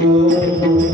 Oh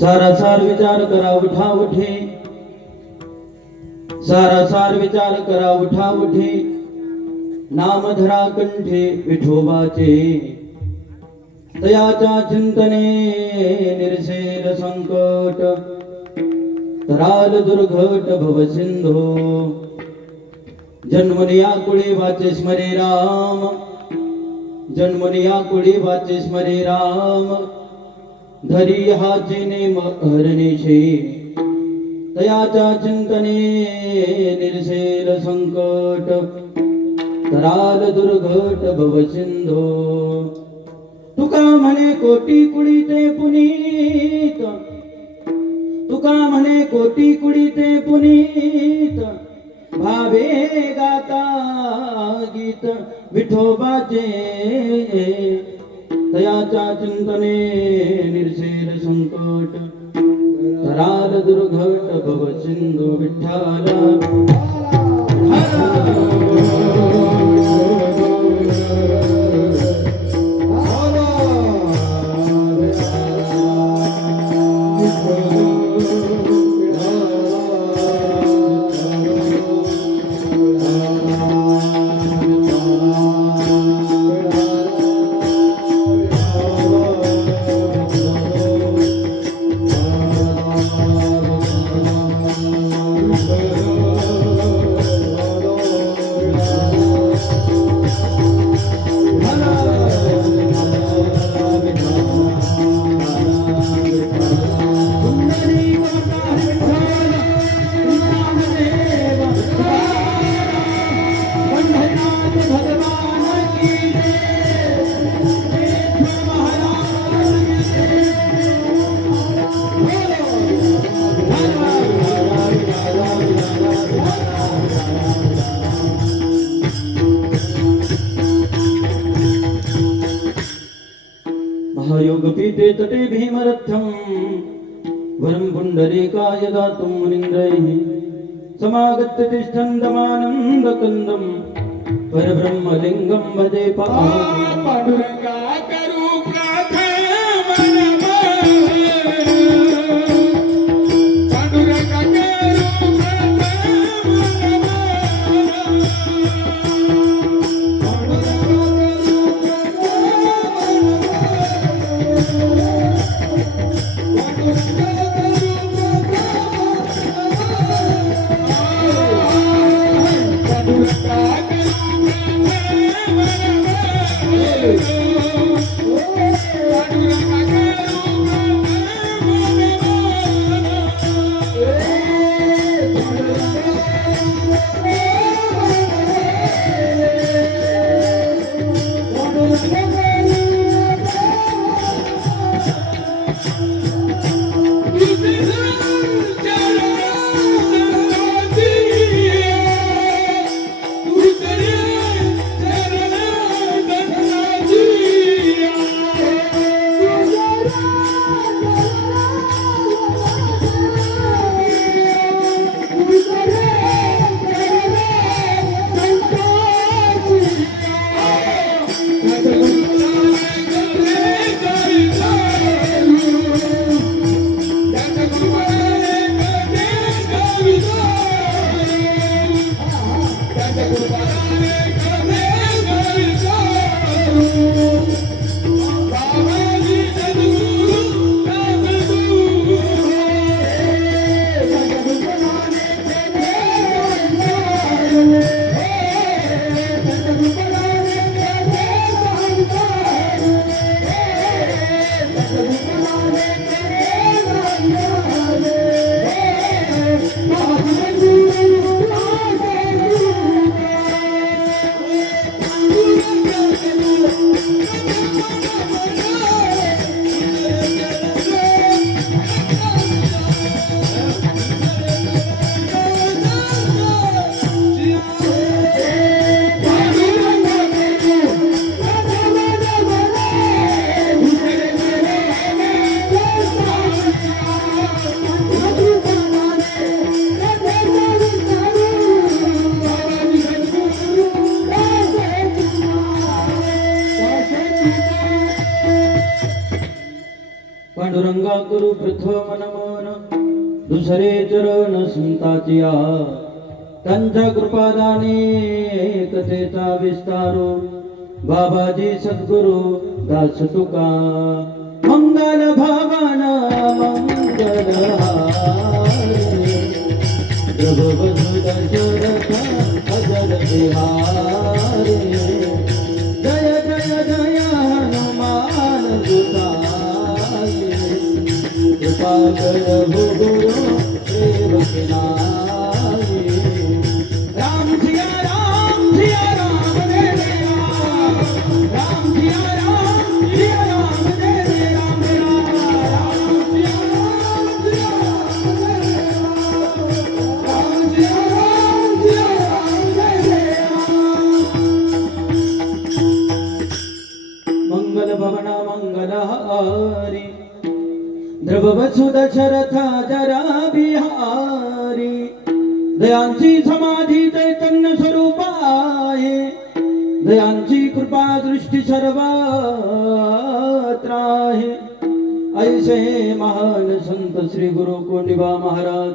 सारासार विचार करा उठा उठे, सारासार विचार करा उठा उठे, नाम धरा कंठे विठोबाचे, तयाच्या चिंतने निरसेल संकट, तराल दुर्घट भव सिंधो, जन्मनिया कुळी वाचे स्मरे राम, जन्मनिया कुळी वाचे स्मरे राम, धरी हाचे नेम हरणेशे, तयाच्या चिंतने निरसेल संकट, तराल दुर्घट भव सिंधो, तुका म्हणे कोटी कुळीते पुनीत, तुका म्हणे कोटी कुळीते पुनीत, भावे गाता गीत विठोबाचे, तयाच्या चिंतने निरसेल संकट, तराल दुर्घट भव सिंधू विठ्ठला। महायोगपीठे तटे भीमरथ्यं वरं पुण्डरीकाय दातुं मुनीन्द्रैः समागत्य तिष्ठन्तमानन्दकन्दं परब्रह्मलिङ्गं भजे पाण्डुरङ्गा करू प्रार्थना पांडुरंगा करू प्रथम नमन दुसरे चरण संताची त्यांच्या कृपादाने कथेचा विस्तारो बाबाजी सद्गुरु दास तुका मंगल भवन मंगल प्रभु बसु दशरथ अजर बिहारी जय जय जय हनुमान गोसाई कृपा करहु गुरु सेवकनाई राम सिया राम जय जय राम सिया राम जय जय राम राम सिया राम सिया राम जय जय मंगल भवन मंगलहारी द्रववसु दशरथ जरा बिहारी दयांची समाधी चैतन्य स्वरूप आहे दयांची कृपा दृष्टी सर्वत्र आहे ऐसे महान संत श्री गुरु कोंडिबा महाराज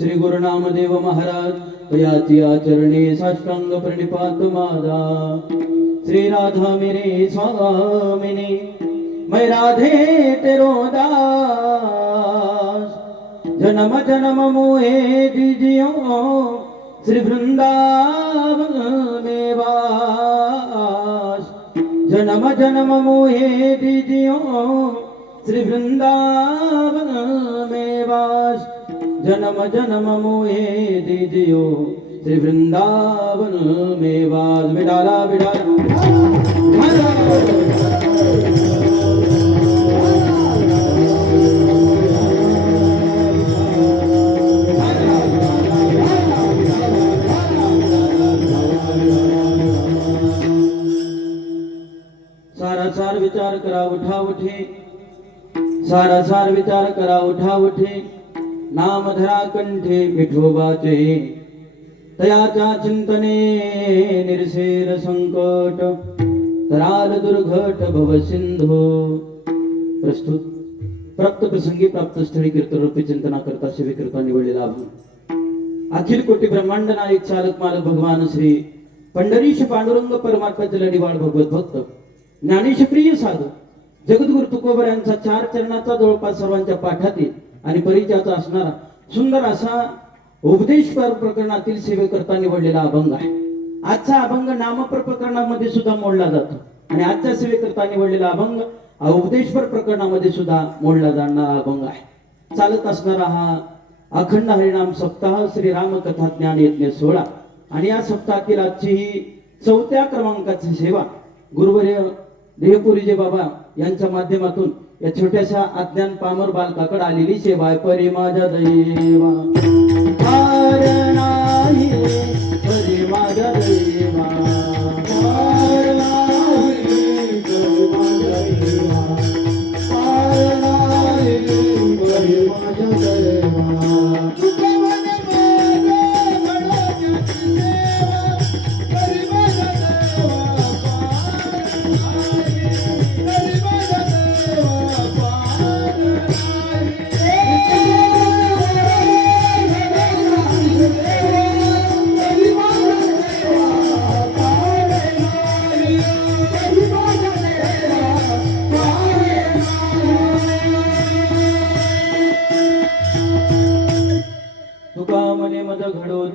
श्री गुरु नामदेव महाराज याची आचरणे साष्टांग प्रणिपात माझा श्री राधा मेरे स्वामिनी मैं राधे तेरो दास जन्म जन्म मोहे दीजियो श्री वृंदावन में वास जन्म जन्म मोहे दीजियो श्री वृंदावन में वास जन्म जन्म मोहे दीजियो श्री वृंदावन में वास बिडाला बिडाला सारासार विचार करा उठा उठे सारासार विचार करा उठा उठे नाम धरा कंठे विठोबाचे तयाच्या चिंतने निर्सेर संकट तराल दुर्घट भव सिंधू प्रस्तुत प्राप्त प्रसंगी प्राप्त स्थळी कीर्तन रूपी चिंतना करता सेवेकरता निवडलेला अखिल कोटी ब्रह्मांड नायक चालक मालक भगवान श्री पंढरीश पांडुरंग परमात्मा लढीवाळ भगवत भक्त ज्ञानेश प्रिय साधू जगद्गुरु तुकोबर यांचा 4 चरणाचा जवळपास सर्वांच्या पाठातील आणि परिचयाचा असणारा सुंदर असा उपदेश प्रकरणातील सेवेकरता निवडलेला अभंग आहे आजचा अभंग नामपर प्रकरणामध्ये सुद्धा मोडला जातो आणि आजच्या सेवेकरता निवडलेला अभंग उपदेशपर प्रकरणामध्ये सुद्धा मोडला जाणारा अभंग आहे चालत असणारा हा अखंड हरिनाम सप्ताह श्री राम कथा ज्ञान यज्ञ 16 आणि या सप्ताहातील आजची ही 4थ्या क्रमांकाची सेवा गुरुवर्य देहपुरीजे बाबा यांच्या माध्यमातून या छोट्याशा अज्ञान पामर बालकाकडे आलेली सेवा आहे परी माझ्या देवा हार नाही परी माझ्या देवा हार नाही परी माझ्या देवा हार नाही परी माझ्या देवा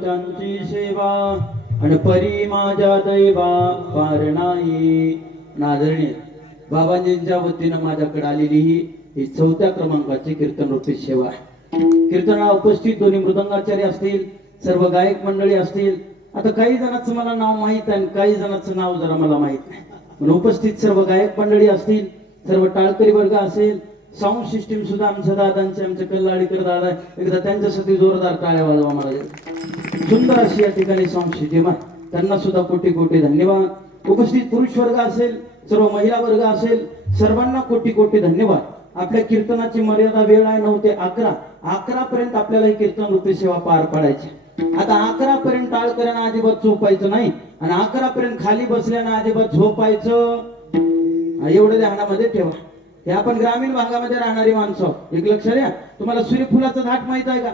त्यांची सेवा आणि परी माझ्या दैवा पार नाही आदरणीय बाबांजींच्या वतीनं माझ्याकडे आलेली ही 4थ्या क्रमांकाची कीर्तन रूपी सेवा आहे कीर्तनाला उपस्थित दोन्ही मृदंगाचार्य असतील सर्व गायक मंडळी असतील आता काही जणांचं मला नाव माहित आहे काही जणांचं नाव जरा मला माहित नाही म्हणून उपस्थित सर्व गायक मंडळी असतील सर्व टाळकरी वर्ग असेल साऊंड सिस्टीम सुद्धा आमच्या दादांचे आमचे कल्लाडीकर दादा एकदा त्यांच्यासाठी जोरदार टाळ्या वाजवा मला सुंदर अशी या ठिकाणी साऊंड सिस्टीम आहे त्यांना सुद्धा कोटी कोटी धन्यवाद उपस्थित पुरुष वर्ग असेल सर्व महिला वर्ग असेल सर्वांना कोटी कोटी धन्यवाद आपल्या कीर्तनाची मर्यादा वेळ आहे 9 ते 11 पर्यंत आपल्याला ही कीर्तन रूपी सेवा पार पाडायची आता 11 पर्यंत टाळकऱ्यांना अजिबात झोपायचं नाही आणि 11 पर्यंत खाली बसल्यानं अजिबात झोपायचं एवढं ध्यानामध्ये ठेवा हे आपण ग्रामीण भागामध्ये राहणारी माणसं आहोत. एक लक्ष द्या, तुम्हाला सूर्यफुलाचं झाड माहित आहे का?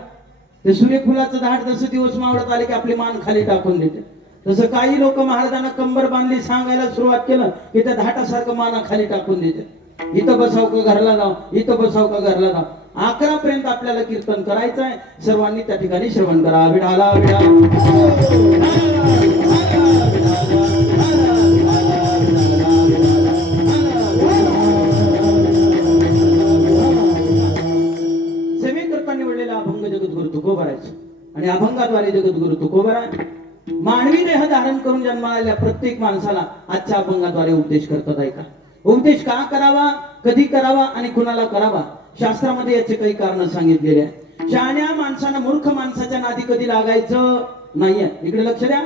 ते सूर्यफुलाचं झाड जसं दिवस मावळत आले की आपली मान खाली टाकून देते, तसं काही लोक महाराजांना कंबर बांधली सांगायला सुरुवात केलं की त्या धाटासारखं माना खाली टाकून देते. इथं बसाव का घरला जाऊ, इथं बसाव का घरला जाऊ. 11 पर्यंत आपल्याला कीर्तन करायचं आहे. सर्वांनी त्या ठिकाणी श्रवण करा. विठाला सेवेकरता निवडलेला अभंग जगद्गुरु तुकोबारायचं आणि अभंगाद्वारे जगद्गुरु तुकोबारा मानवी देह धारण करून जन्माला आलेल्या प्रत्येक माणसाला आजच्या अभंगाद्वारे उपदेश करतात. ऐका, उपदेश का करावा, कधी करावा आणि कुणाला करावा, शास्त्रामध्ये याचे काही कारण सांगितलेले आहे. शहाण्या माणसानं मूर्ख माणसाच्या नादी कधी लागायचं नाहीये. इकडे लक्ष द्या,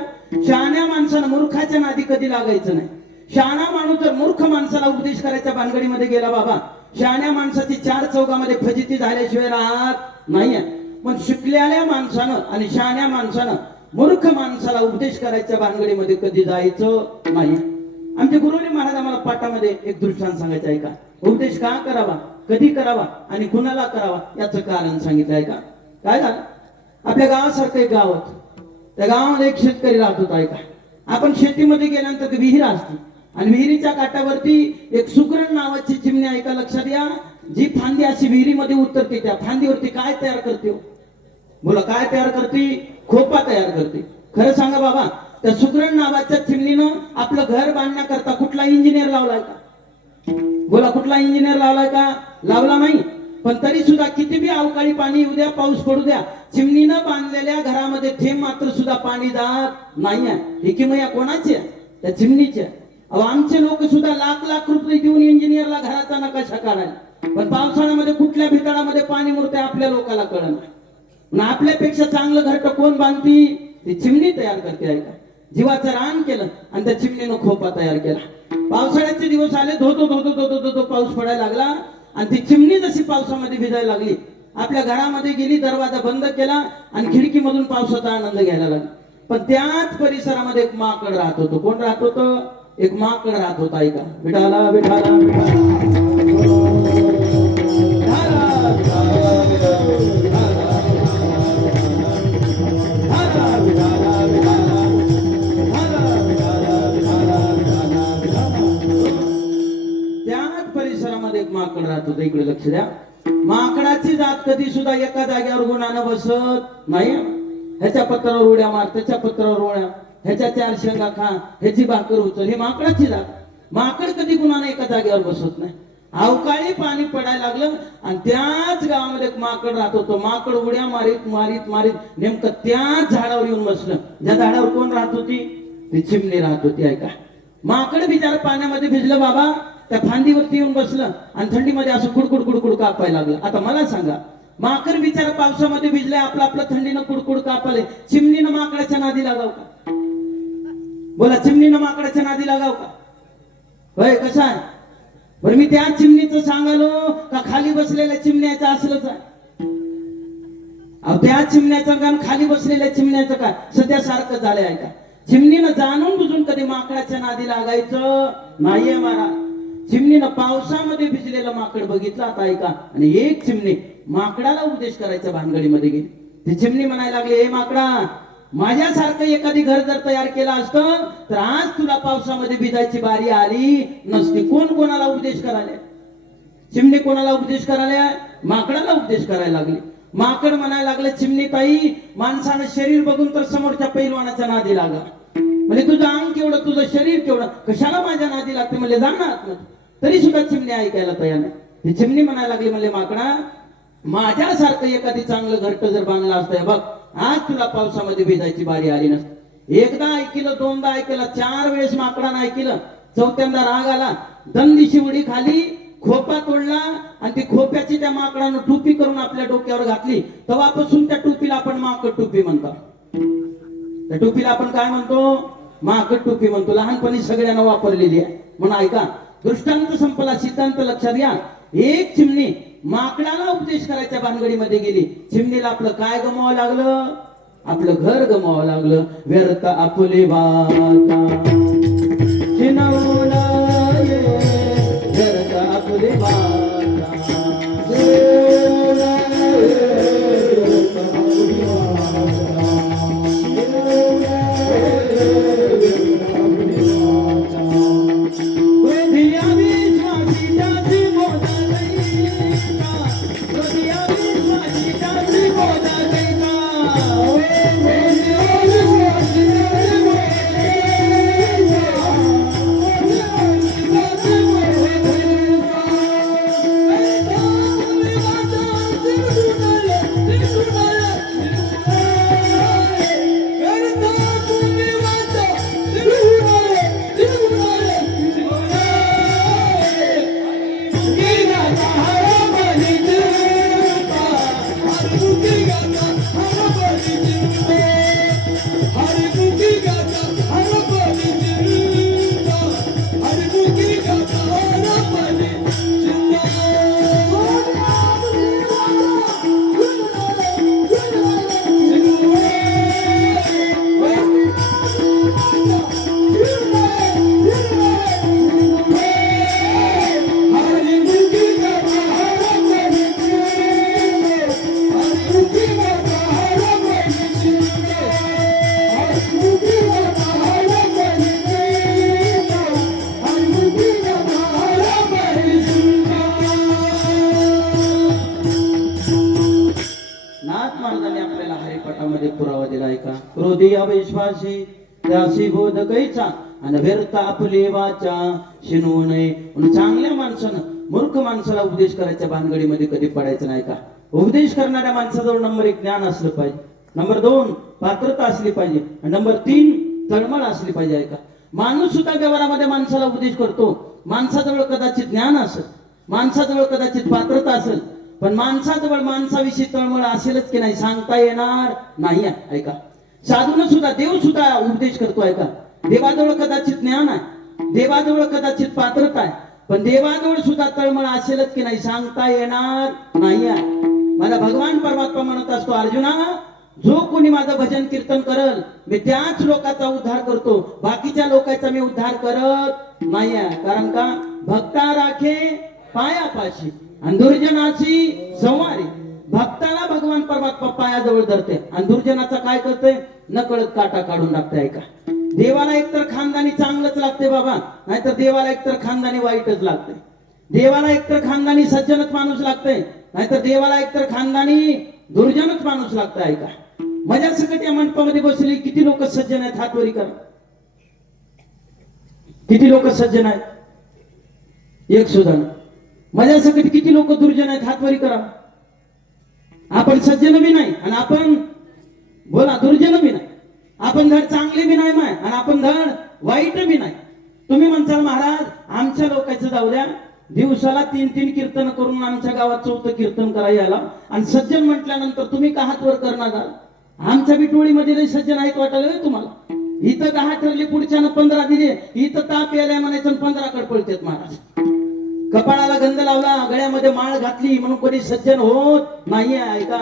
शहाण्या माणसानं मूर्खाच्या नादी कधी लागायचं नाही. शहाणा माणूस जर मूर्ख माणसाला उपदेश करायच्या भानगडीमध्ये गेला बाबा, शहाण्या माणसाची 4 चौकामध्ये फजिती झाल्याशिवाय राहत नाहीये. पण शिकलेल्या माणसानं आणि शहाण्या माणसानं मूर्ख माणसाला उपदेश करायच्या भानगडीमध्ये कधी जायचं नाही. आमचे गुरुजी महाराज आम्हाला पाठामध्ये एक दृष्टांत सांगायचं आहे का, उपदेश का करावा, कधी करावा आणि कुणाला करावा याचं कारण सांगितलं आहे का. काय झालं, आपल्या गावासारखं एक गाव होतं. त्या गावामध्ये एक शेतकरी राहत होता. आहे का, आपण शेतीमध्ये गेल्यानंतर विहीर असते आणि विहिरीच्या काठावरती एक सुगरण नावाची चिमणी, ऐका लक्षात या, जी फांदी अशी विहिरीमध्ये उतरते, त्या फांदीवरती काय तयार करते हो? बोला, काय तयार करते? खोपा तयार करते. खरं सांगा बाबा, त्या सुगरण नावाच्या चिमणीनं आपलं घर बांधण्याकरता कुठला इंजिनियर लावलाय का? बोला, कुठला इंजिनियर लावलाय का? लावला नाही. पण तरी सुद्धा किती बी अवकाळी पाणी येऊ द्या, पाऊस पडू द्या, चिमणीनं बांधलेल्या घरामध्ये थेंब मात्र सुद्धा पाणी जात नाहीये. ही किमया कोणाची आहे? त्या चिमणीची आहे. अहो, आमचे लोक सुद्धा लाख रुपये देऊन इंजिनियरला घराचा नकाशा काढायला, पण पावसाळ्यामध्ये कुठल्या भितळामध्ये पाणी मुरते आपल्या लोकांना कळत नाही. आपल्यापेक्षा चांगलं घरट कोण बांधती? ती चिमणी तयार करते. आहे का, जीवाचं रान केलं आणि त्या चिमणीनं खोपा तयार केला. पावसाळ्याचे दिवस आले, धो पाऊस पडायला लागला आणि ती चिमणी जशी पावसामध्ये भिजायला लागली, आपल्या घरामध्ये गेली, दरवाजा बंद केला आणि खिडकीमधून पावसाचा आनंद घ्यायला लागला. पण त्याच परिसरामध्ये एक माकड राहत होतं. कोण राहत होतं? एक माकड राहत होता. ऐका, विठाला विठाला त्याच परिसरामध्ये एक माकड राहत होतं. इकडे लक्ष द्या, माकडाची जात कधी सुद्धा एका जागेवर गुणानं बसत नाही. ह्याच्या पत्रावर उड्या मार, त्याच्या पत्रावर उड्या, ह्याच्या 4 शेंगा खा, ह्याची भाकर उचल, ही माकडाची जात. माकड कधी गुणानं एका जागेवर बसत नाही. अवकाळी पाणी पडायला लागलं आणि त्याच गावामध्ये एक माकड राहत होतं. माकड उड्या मारीत मारीत मारीत नेमकं त्याच झाडावर येऊन बसलं. ज्या झाडावर कोण राहत होती? ती चिमणी राहत होती. ऐका, माकड बिचारा पाण्यामध्ये भिजलं बाबा, त्या फांदीवरती येऊन बसलं आणि थंडीमध्ये असं कुडकुड कुडकुड कापायला लागलं. आता मला सांगा, माकड बिचारा पावसामध्ये भिजलाय, आपलं थंडीनं कुडकुड कापाले, चिमणीनं माकडाच्या नादी लागाव का? बोला, चिमणीनं माकडाच्या नादी लागाव का? होय, कसं आहे बरं? मी त्या चिमणीचं सांगालो का खाली बसलेल्या चिमण्याचं असलंच आहे? त्या चिमण्याचं गाण खाली बसलेल्या चिमण्याचं काय सध्या सारखं झालंय. ऐका, चिमणीनं जाणून बुजून कधी माकडाच्या नादी लागायचं नाहीये महाराज. चिमणीनं पावसामध्ये भिजलेलं माकड बघितलं. आता ऐका, आणि एक चिमणी माकडाला उपदेश करायच्या भानगडीमध्ये गेली. ती चिमणी म्हणायला लागली, हे माकडा, माझ्यासारखं एखादी घर जर तयार केलं असतं तर आज तुला पावसामध्ये भिजायची बारी आली नसती. कोण कोणाला उपदेश करायला? चिमणी कोणाला उपदेश करायला? माकडाला उपदेश करायला लागली. माकड म्हणायला लागले, चिमणी ताई, माणसानं शरीर बघून तर समोरच्या पैलवानाच्या नादी लागा. म्हणजे तुझं अंग केवढं, तुझं शरीर केवढं, कशाला माझ्या नादी लागते? म्हणजे जाणार. तरी सुद्धा चिमणी ऐकायला तयार नाही. ती चिमणी म्हणायला लागली, म्हणजे माकडा, माझ्यासारखं एखादी चांगलं घरट जर बांधलं असतं, बघ आज तुला पावसामध्ये भिजायची बारी आली नसती. एकदा ऐकलं, दोनदा ऐकलं, 4 वेळेस माकडानं ऐकलं. 4थ्यांदा राग आला, दंदिशी उडी खाली, खोपा तोडला आणि ती खोप्याची त्या माकडानं टोपी करून आपल्या डोक्यावर घातली. तेव्हापासून त्या टोपीला आपण माकड टोपी म्हणतो. त्या टोपीला आपण काय म्हणतो? माकड टोपी म्हणतो. लहानपणी सगळ्यांना वापरलेली आहे म्हणून. ऐका, दृष्टांत संपला, सिद्धांत लक्षात घ्या. एक चिमणी माकडाला उपदेश करायच्या भानगडीमध्ये गेली. चिमणीला आपलं काय गमावं लागलं? आपलं घर गमावं लागलं. व्यर्थ आपले वाचा चिनवला, व्यर्थ आपले वाचा बोधी अविश्वासी त्यासी बोध कैचा आणि व्यर्थ आपली वाचा शिनू नये. म्हणून चांगल्या माणसानं मूर्ख माणसाला उपदेश करायच्या भानगडीमध्ये कधी पडायचं नाही का. उपदेश करणाऱ्या माणसाजवळ नंबर 1 ज्ञान असलं पाहिजे, नंबर 2 पात्रता असली पाहिजे, आणि नंबर 3 तळमळ असली पाहिजे. ऐका, माणूस सुद्धा व्यवहारामध्ये माणसाला उपदेश करतो. माणसाजवळ कदाचित ज्ञान असेल, माणसाजवळ कदाचित पात्रता असेल, पण माणसाजवळ माणसाविषयी तळमळ असेलच की नाही सांगता येणार नाही. ऐका, साधून सुद्धा, देव सुद्धा उपदेश करतो. ऐका, देवाजवळ कदाचित ज्ञान आहे, देवाजवळ कदाचित पात्रता आहे, पण देवाजवळ सुद्धा तळमळ असेलच की नाही सांगता येणार नाही. माझा भगवान परमात्मा म्हणत असतो, अर्जुना, जो कोणी माझं भजन कीर्तन करल मी त्याच लोकांचा उद्धार करतो, बाकीच्या लोकांचा मी उद्धार करत नाही. कारण का, भक्ता राखे पायापाशी आणि दुर्जनाची संवारी. भक्ताला भगवान परमात्मा पायाजवळ धरते आणि दुर्जनाचा काय करते, नकळत काटा काढून टाकते. ऐका, देवाला एकतर खानदानी चांगलंच लागते बाबा, नाहीतर देवाला एकतर खानदानी वाईटच लागते. देवाला एकतर खानदानी सज्जनच माणूस लागते, नाहीतर देवाला एकतर खानदानी दुर्जनच माणूस लागतं. ऐका, माझ्या सकट या मंडपामध्ये बसली किती लोक सज्जन आहेत, हात वरी करा. किती लोक सज्जन आहेत, एक सुद्धा. माझ्या सकट किती लोक दुर्जन आहेत, हात वरी करा. आपण सज्जन बी नाही आणि आपण बोला दुर्जन बी नाही. आपण धड चांगले बी नाही माय आणि आपण धड वाईट बी नाही. तुम्ही म्हणसाल महाराज आमच्या लोकांचं जाऊ द्या, दिवसाला 3-3 कीर्तन करून आमच्या गावात 4थं कीर्तन करायला आला आणि सज्जन म्हटल्यानंतर तुम्ही का हात वर करणार. आमच्या बी टोळीमध्ये लई सज्जन आहेत वाटायला तुम्हाला. इथं 10 ठरले, पुढच्यानं 15 दिले. इथं ताप यायला म्हणायचं 15 कडे पळतात महाराज. कपाळाला गंध लावला, गळ्यामध्ये माळ घातली म्हणून कोणी सज्जन होत नाहीये. ऐका,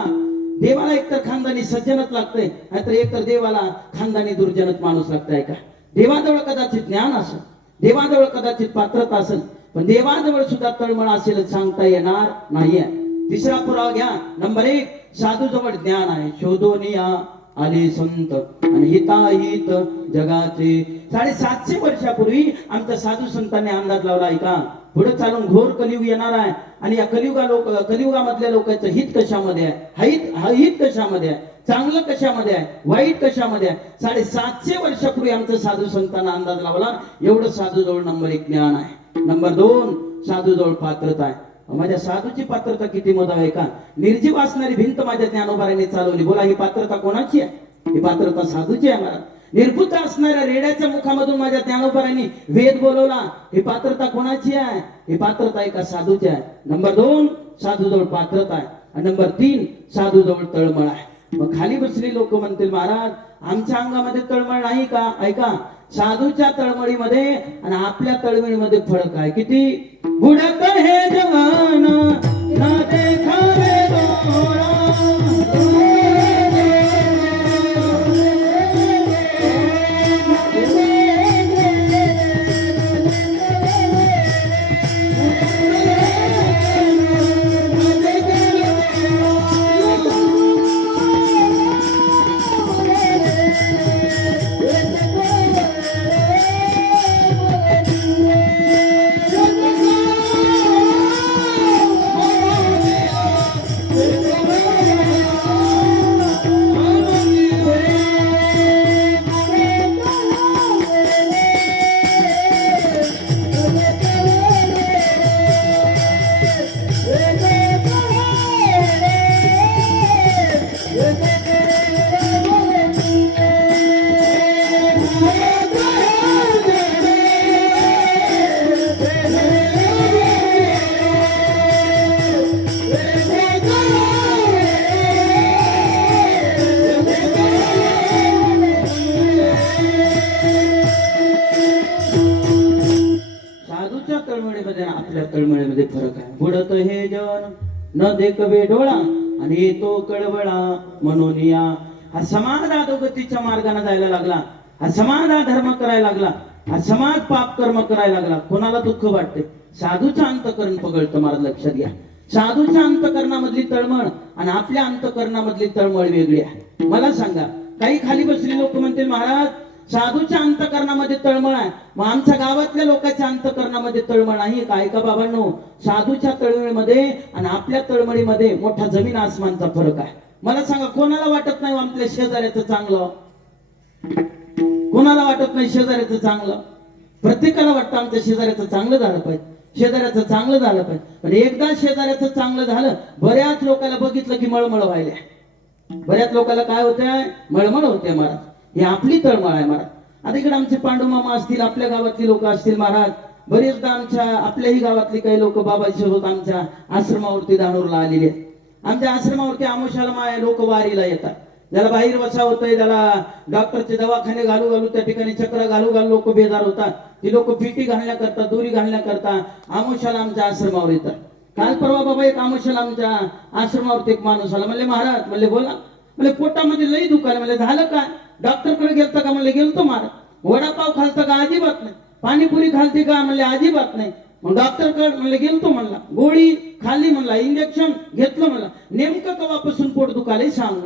देवाला एकतर खानदानी सज्जनच लागतंय, नाहीतर एकतर देवाला खानदानी दुर्जनच माणूस लागतंय. ऐका, देवाजवळ कदाचित ज्ञान असेल, देवाजवळ कदाचित पात्रता असेल, पण देवाजवळ सुद्धा तळमळ असेल सांगता येणार नाहीये. तिसरा पुरावा घ्या. नंबर 1, साधू जवळ ज्ञान आहे. शोधोनिया आले संत आणि हिताहित जगाचे. 750 वर्षापूर्वी आमच्या साधू संतांनी अंदाज लावला. ऐका, पुढे चालून घोर कलियुग येणार आहे आणि या कलियुगामधल्या लोकांचं हित कशामध्ये आहे, हित कशामध्ये आहे, चांगलं कशामध्ये आहे, वाईट कशामध्ये आहे. 750 वर्षापूर्वी आमच्या साधू संतांना अंदाज लावला. एवढं साधू जवळ नंबर 1 ज्ञान आहे. नंबर 2, साधू जवळ पात्रता आहे. माझ्या साधूची पात्रता किती मोठा आहे का. निर्जीव असणारी भिंत माझ्या ज्ञानोबारांनी चालवली. बोला, ही पात्रता कोणाची आहे? ही पात्रता साधूची आहे. मला निर्भूत असणाऱ्या रेड्याच्या मुखामधून माझ्या ज्ञानोबारांनी वेद बोलवला. ही पात्रता कोणाची आहे? ही पात्रता एका साधूची आहे. नंबर 2, साधू जवळ पात्रता आहे. आणि नंबर 3, साधू जवळ तळमळ आहे. मग खाली बसली लोक म्हणतील, महाराज आमच्या अंगामध्ये तळमळ नाही का. ऐका, साधूच्या तळमळीमध्ये आणि आपल्या तळमळीमध्ये फरक आहे. किती बुडत हे जवान ना देखावे डोळा. आपल्या तळमळीमध्ये फरक आहे. बुडत हे जन न देखवे डोळा आणि येतो कळवळा म्हणून या. हा समाज अधोगतीच्या मार्गाने जायला लागला, हा समाज धर्म करायला लागला, हा समाज पाप कर्म करायला लागला. कोणाला दुःख वाटते? साधूचं अंतकरण पगळतं. मला लक्षात घ्या, साधूच्या अंतकरणामधली तळमळ आणि आपल्या अंतकरणामधली तळमळ वेगळी आहे. मला सांगा, काही खाली बसलेले लोक म्हणतील, महाराज साधूच्या अंतकरणामध्ये तळमळ आहे, मग आमच्या गावातल्या लोकांच्या अंतकरणामध्ये तळमळ नाही का. ऐका बाबांनो, साधूच्या तळमळीमध्ये आणि आपल्या तळमळीमध्ये मोठा जमीन आसमानचा फरक आहे. मला सांगा, कोणाला वाटत नाही आपल्या शेजाऱ्याचं चांगलं? कोणाला वाटत नाही शेजाऱ्याचं चांगलं? प्रत्येकाला वाटतं आमच्या शेजाऱ्याचं चांगलं झालं पाहिजे, शेजाऱ्याचं चांगलं झालं पाहिजे. पण एकदा शेजाऱ्याचं चांगलं झालं, बऱ्याच लोकांना बघितलं की मळमळ व्हायला. बऱ्याच लोकांना काय होतंय? मळमळ होते महाराज. ही आपली तळमळ आहे महाराज. आता इकडे आमचे पांडुमामा असतील, आपल्या गावातली लोक असतील महाराज. बरेचदा आमच्या आपल्याही गावातली काही लोक बाबासोबत आमच्या आश्रमावरती दानूरला आलेले आहेत. आमच्या आश्रमावरती आमोशाला लोक वारीला येतात. ज्याला बाहेर वसा होतंय, त्याला डॉक्टरचे दवाखाने घालू घालू त्या ठिकाणी चक्र घालू घालू लोक बेजार होतात. ती लोक पिटी घालण्याकरता, दोरी घालण्याकरता आमोशाला आमच्या आश्रमावर येतात. काल परवा बाबा एक आमोशाला आमच्या आश्रमावरती एक माणूस आला. म्हणले महाराज, म्हणले बोला. म्हणले पोटामध्ये लई दुखायला. म्हणले झालं काय? डॉक्टरकडे गेलता का? म्हणले गेलतो महाराज. वडापाव खालता का? अजिबात नाही. पाणीपुरी खालती का? म्हणले अजिबात नाही. मग डॉक्टरकडे म्हणले गेलतो. म्हणला गोळी खाल्ली. म्हणला इंजेक्शन घेतलं. म्हणला नेमकं कवापासून पोट दुखायला सांग.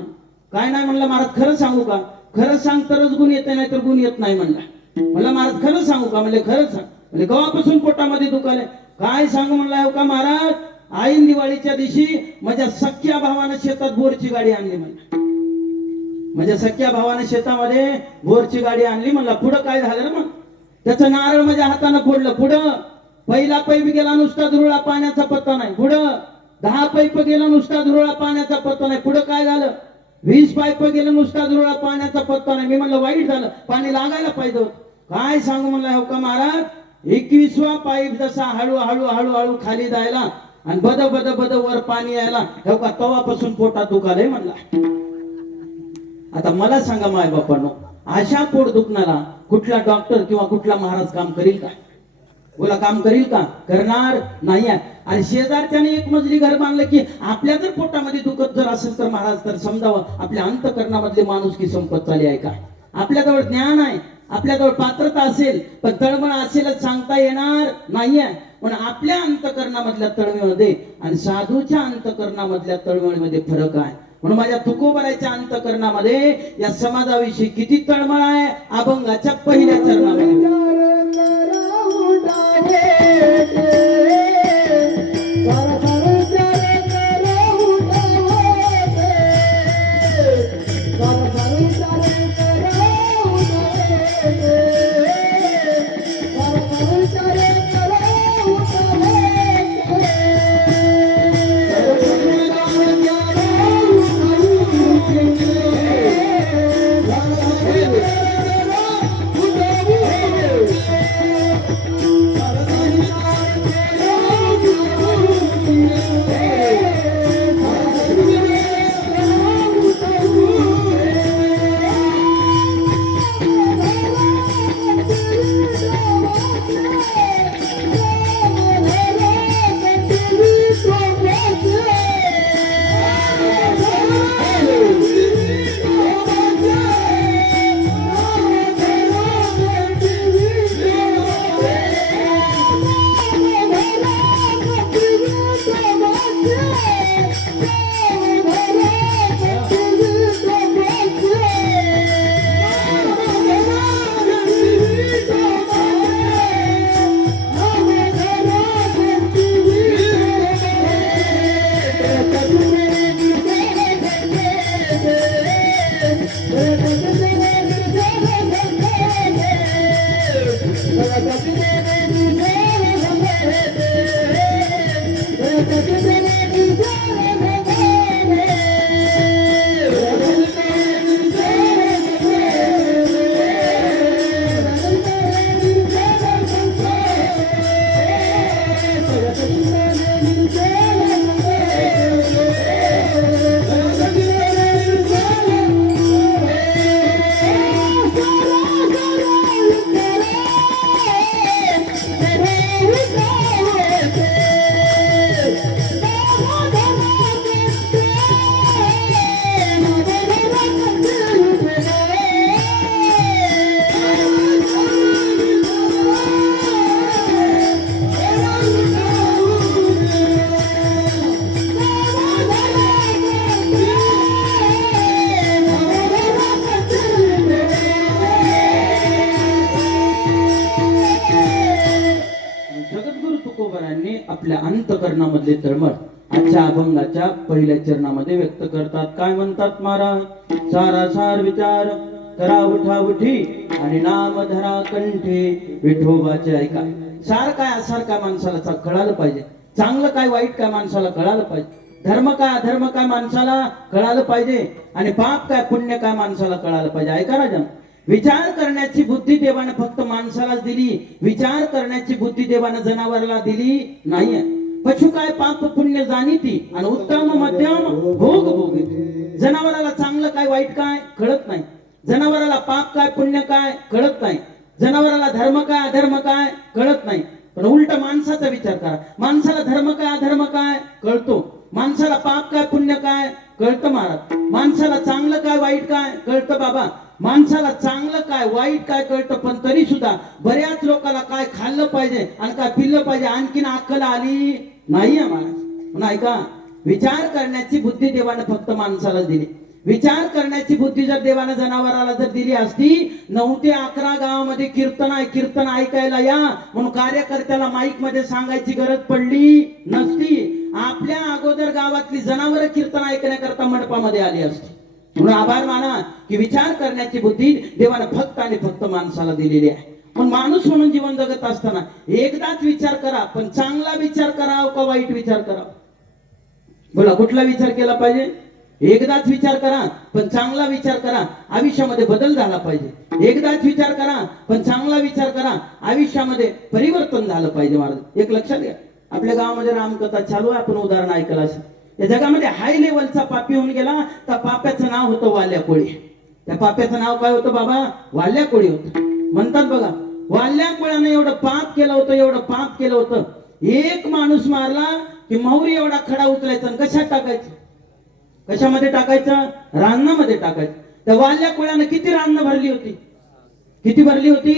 काय नाही म्हणलं महाराज, खरं सांगू का? खरं सांग तरच गुण येते, नाही तर गुण येत नाही म्हणला. म्हणलं महाराज खरं सांगू का? म्हणले खरं सांग. म्हणजे गव्हापासून पोटामध्ये दुखायला. काय सांगू म्हणला? हो का महाराज, ऐन दिवाळीच्या दिवशी माझ्या सख्या भावानं शेतात बोरची गाडी आणली. म्हणला माझ्या सख्या भावानं शेतामध्ये बोरची गाडी आणली. म्हणला पुढं काय झालं रे? मग त्याचं नारळ माझ्या हातानं फोडलं. पुढं पहिला पैप गेला, नुसता धुरळा, पाण्याचा पत्ता नाही. पुढं 10 पैप गेला, नुसता धुरळा, पाण्याचा पत्ता नाही. पुढं काय झालं? 20 पाईप गेलं, नुसता धुरळा, पाण्याचा पत्ता नाही. मी म्हणलं वाईट झालं, पाणी लागायला पाहिजे. काय सांगू म्हणलं हो का महाराज, 21वा पाईप जसा हळू हळू हळू हळू खाली जायला आणि बद बद बद वर पाणी यायला, हो का तवापासून पोटात दुखालय म्हणला. आता मला सांगा माय बापांनो, अशा पोट दुखणारा कुठला डॉक्टर किंवा कुठला महाराज काम करील का? बोला, काम करील का? करणार नाही. आणि शेजारच्याने एक मजली घर बांधलं की आपल्या जर पोटामध्ये दुखत जर असेल तर महाराज, तर समजावं आपल्या अंतकरणामधली माणुसकी संपत चालली आहे का? आपल्याजवळ ज्ञान आहे, आपल्याजवळ पात्रता असेल, पण तळमळ असेलच सांगता येणार नाहीये. पण आपल्या अंतकरणामधल्या तळमळीमध्ये आणि साधूच्या अंतकरणामधल्या तळमळीमध्ये फरक आहे. म्हणून माझ्या तुकोबराच्या अंतकरणामध्ये या समाजाविषयी किती तळमळ आहे. अभंगाच्या पहिल्या चरणामध्ये आपल्या अंतकरणामधले तळमळ आजच्या अभंगाच्या पहिल्या चरणामध्ये व्यक्त करतात. काय म्हणतात महाराज? सारा सार विचार करा उठाउठी आणि नाम धरा कंठे विठोबाचे ऐका. सार काय असार काय माणसाला कळालं पाहिजे. चांगलं काय वाईट काय माणसाला कळालं पाहिजे. धर्म काय अधर्म काय माणसाला कळालं पाहिजे. आणि पाप काय पुण्य काय माणसाला कळालं पाहिजे. ऐका राजा, विचार करण्याची बुद्धी देवाने फक्त माणसालाच दिली. विचार करण्याची बुद्धी देवाने जनावराला दिली नाहीये. पशु काय पाप पुण्य जाणीती आणि उत्तम मध्यम भोग भोगीती. जनावराला चांगलं काय वाईट काय कळत नाही. जनावराला पाप काय पुण्य काय कळत नाही. जनावराला धर्म काय अधर्म काय कळत नाही. पण उलट माणसाचा विचार करा. माणसाला धर्म काय अधर्म काय कळतो. माणसाला पाप काय पुण्य काय कळतं महाराज. माणसाला चांगलं काय वाईट काय कळतं बाबा. माणसाला चांगलं काय वाईट काय कळतं. पण तरी सुद्धा बऱ्याच लोकांना काय खाल्लं पाहिजे आणि काय पिल्लं पाहिजे आणखीन अक्कल आली नाहीये महाराज. नाही का, विचार करण्याची बुद्धी देवाने फक्त माणसाला दिली. विचार करण्याची बुद्धी जर देवाने जनावराला जर दिली असती, 9 ते 11 गावामध्ये कीर्तन आहे, कीर्तन ऐकायला या म्हणून कार्यकर्त्याला माईक मध्ये सांगायची गरज पडली नसती. आपल्या अगोदर गावातली जनावर कीर्तन ऐकण्याकरता मंडपामध्ये आली असती. म्हणून आभार माना की विचार करण्याची बुद्धी देवाने फक्त आणि फक्त माणसाला दिलेली आहे. पण माणूस म्हणून जीवन जगत असताना एकदाच विचार करा, पण चांगला विचार करावा का वाईट विचार करावा. बोला, कुठला विचार केला पाहिजे. एकदाच विचार करा पण चांगला विचार करा, आयुष्यामध्ये बदल झाला पाहिजे. एकदाच विचार करा पण चांगला विचार करा, आयुष्यामध्ये परिवर्तन झालं पाहिजे. महाराज एक लक्षात घ्या, आपल्या गावामध्ये रामकथा चालू आहे, आपण उदाहरण ऐकलं असेल. या जगामध्ये हाय लेवलचा पापी होऊन गेला, त्या पाप्याचं नाव होतं वाल्या कोळी. त्या पाप्याचं नाव काय होतं बाबा, वाल्या कोळी होतं. म्हणतात बघा, वाल्या कोळ्याने एवढं पाप केलं होतं, एवढं पाप केलं होतं. एक माणूस मारला की मौरी एवढा खडा उचलायचा आणि कशात टाकायचं, कशामध्ये टाकायचं, रानामध्ये टाकायचं. त्या वाल्या कोळ्यानं किती रान भरली होती, किती भरली होती,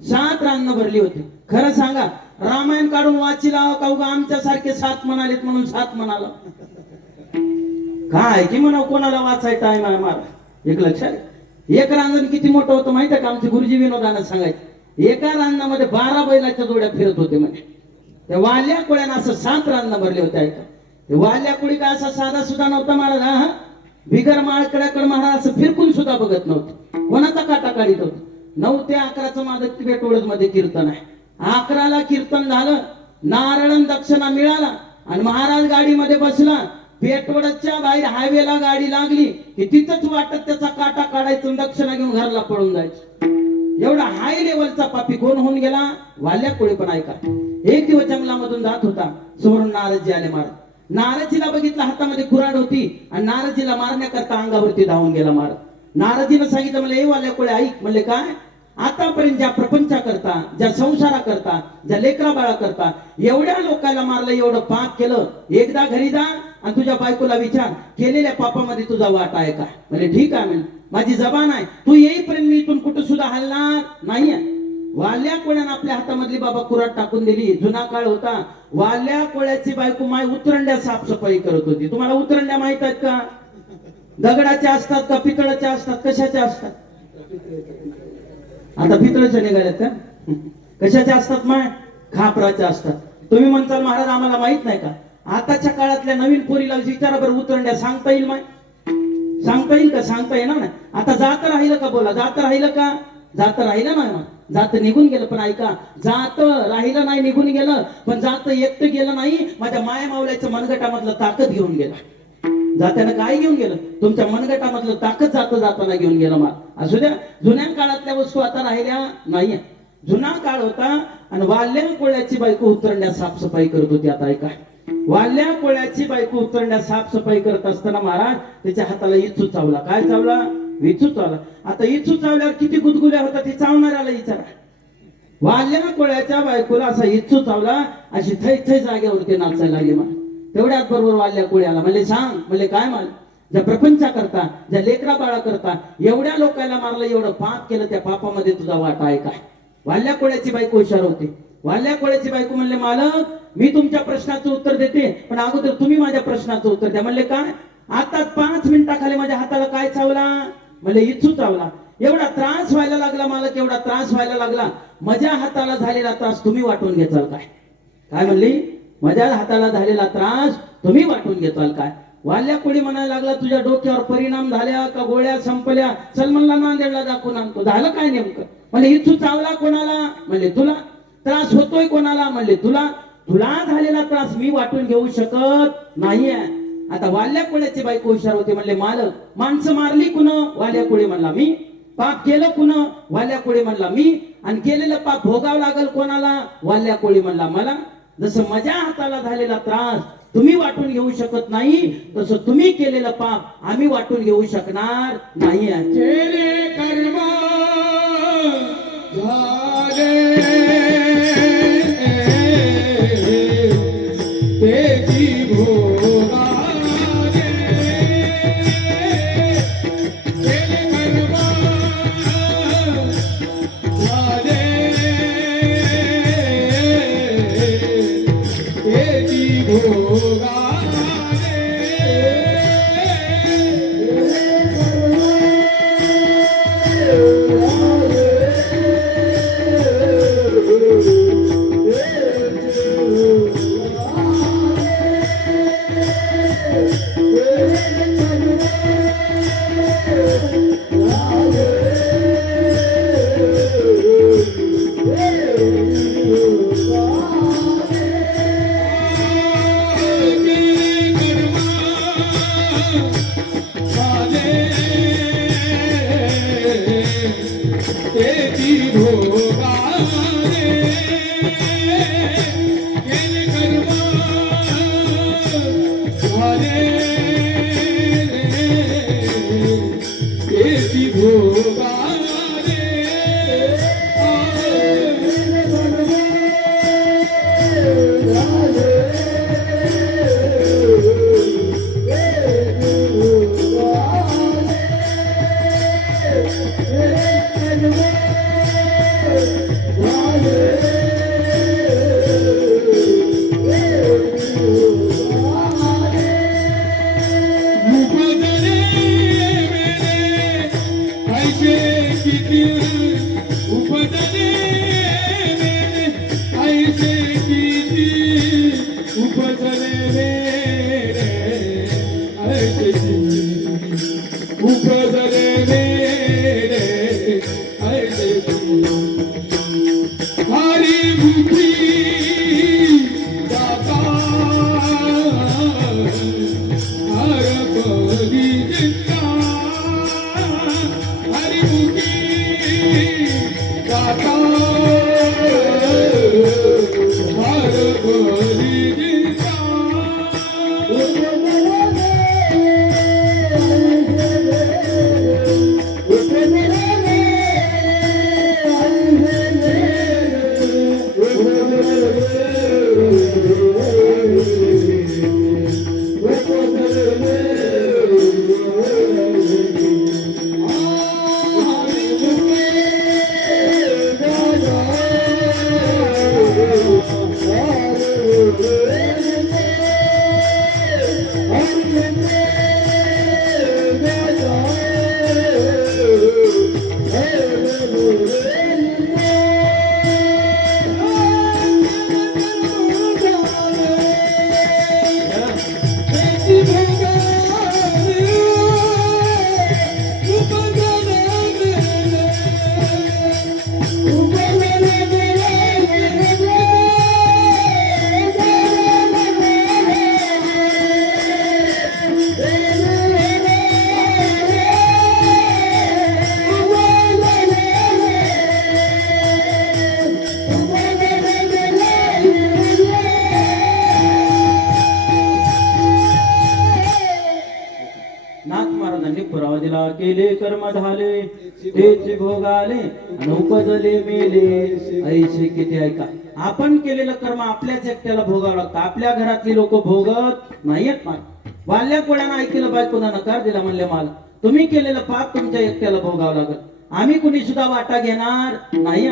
7 रान भरली होती. खरं सांगा, रामायण काढून वाचिला का उगा आमच्या सारखे 7 म्हणालेत म्हणून 7 म्हणाला काय की म्हणा, कोणाला वाचायचा टाइम आहे मला. एक लक्षात, एक रांजण किती मोठं होतं माहिती आहे का. आमचे गुरुजी विनोदानं सांगायचे, एका रांजणामध्ये 12 बैलाच्या जोड्या फिरत होते म्हणजे. त्या वाल्या कोळ्यानं असं 7 रान भरले होते. ऐका, वाल्या कोळी काय असा साधा सुद्धा नव्हता महाराज. हा, बिगर माळकड्याकडे महाराज असं फिरकून सुद्धा बघत नव्हतं, कोणाचा काटा काढीत होत. 9 ते 11चं माझं पेटवळच मध्ये कीर्तन आहे. 11ला कीर्तन झालं, नारळ दक्षिणा मिळाला आणि महाराज गाडीमध्ये बसला. पेटवडच्या बाहेर हायवेला गाडी लागली की तिथंच वाटत त्याचा काटा काढायचं, दक्षिणा घेऊन घरला पळून जायचं. एवढा हाय लेवलचा पापी कोण होऊन गेला, वाल्या कोळी. पण ऐका, एक दिवस जंगलामधून जात होता, समोरून नारदजी आले. महाराज नारदजीला बघितलं, हातामध्ये कुऱ्हाड होती आणि नारदजीला मारण्याकरता अंगावरती धावून गेला. महाराज नारदजीनं सांगितलं, मला ए वाल्या कोळी ऐक. म्हणले काय, आतापर्यंत ज्या प्रपंचाकरता, ज्या संसाराकरता, ज्या लेकरा बाळा करता एवढ्या लोकांना मारलं, एवढं पाप केलं, एकदा घरी जा आणि तुझ्या बायकोला विचार, केलेल्या पापामध्ये तुझा वाटा आहे का. म्हणजे ठीक आहे, म्हणजे माझी जबान आहे, तू येईपर्यंत मी इथून कुठं सुद्धा हलणार नाहीये. वाल्या कोळ्यानं आपल्या हातामधली बाबा कुऱ्हाड टाकून दिली. जुना काळ होता, वाल्या कोळ्याची बायको माय उतरंड्या साफसफाई करत होती. तुम्हाला उतरंड्या माहित आहेत का, दगडाच्या असतात का पितळाच्या असतात, कशाच्या असतात. आता पितळाच्या निघाल्यात का, कशाच्या असतात माय, खापराच्या असतात. तुम्ही म्हणताल महाराज आम्हाला माहित नाही का. आताच्या काळातल्या नवीन पोरीला विचारा बरं, उतरंड्या सांगता येईल माय, सांगता येईल का, सांगता येणार नाही. आता जात राहिलं का, बोला जात राहिलं का, जात राहिलं नाही. जात निघून गेलं. पण ऐका, जात राहिलं नाही, निघून गेलं, पण जात एकटं गेलं नाही, माझ्या माया मावल्याच्या मनगटामधलं ताकद घेऊन गेला. जात्यानं काय घेऊन गेलं, तुमच्या मनगटामधलं ताकद जाताना घेऊन गेलं. मला असू द्या, जुन्या काळातल्या वस्तू आता राहिल्या नाहीये. जुना काळ होता आणि वाल्या कोळ्याची बायको उतरण्या साफसफाई करत होती. आता ऐका, वाल्या कोळ्याची बायको उतरण्या साफसफाई करत असताना महाराज त्याच्या हाताला इचू चावला. काय चावला, विचू चावला. आता इचू चावल्यावर किती गुदगुल्या होता ते चावणाऱ्याला विचारा. वाल्या कोळ्याच्या बायकोला असा इचू चावला, अशी थै थै जागेवरती नाचायला लागली. मला तेवढ्याच बरोबर वाल्या कोळ्याला म्हणले, सांग. म्हणले काय माल, ज्या प्रपंचा करता, ज्या लेकरा बाळा करता एवढ्या लोकांना मारलं, एवढं पाप केलं, त्या पापामध्ये तुझा वाटा आहे काय. वाल्या कोळ्याची बायको हुशार होती. वाल्या कोळ्याची बायको म्हणले, मालक मी तुमच्या प्रश्नाचं उत्तर देते, पण अगोदर तुम्ही माझ्या प्रश्नाचं उत्तर द्या. म्हणले काय, आता 5 मिनिटाखाली माझ्या हाताला काय चावला. म्हणले इच्छू चावला. एवढा त्रास व्हायला लागला मालक, एवढा त्रास व्हायला लागला, माझ्या हाताला झालेला त्रास तुम्ही वाटून घेताल काय. काय म्हणली, माझ्या हाताला झालेला त्रास तुम्ही वाटून घेताल काय. वाल्या कोळी म्हणायला लागला तुझ्या डोक्यावर परिणाम झाल्या का गोळ्या संपल्या, चल म्हणला नांदेडला दाखवून आणतो. झालं काय नेमकं? म्हणजे इथू चावला कोणाला? म्हणले तुला. त्रास होतोय कोणाला? म्हणले तुला. तुला झालेला त्रास मी वाटून घेऊ शकत नाहीये. आता वाल्या कोळ्याची बायको हुशार होते, म्हणले मालक माणसं मारली कुण? वाल्या कोळी म्हणला मी. पाप केलं कुण? वाल्या कोळी म्हणला मी. आणि केलेलं पाप भोगावं लागल कोणाला? वाल्या कोळी म्हणला मला. जसं माझ्या हाताला झालेला त्रास तुम्ही वाटून घेऊ शकत नाही, तसं तुम्ही केलेलं पाप आम्ही वाटून घेऊ शकणार नाही. केले कर्म झाले तेची भोगाले. केले कर्म झाले तेची भोगाले. केले कर्म झाले तेचे भोगाले आणि उपजले मेले ऐसे किती. ऐका, आपण केलेलं कर्म आपल्याच एकट्याला भोगावं लागतं, आपल्या घरातली लोक भोगत नाहीयेत. वाल्या कोणाला ऐकलं बायकोना नकार दिला, म्हणले मला तुम्ही केलेलं पाप तुमच्या एकट्याला भोगावं लागत, आम्ही कुणी सुद्धा वाटा घेणार नाही.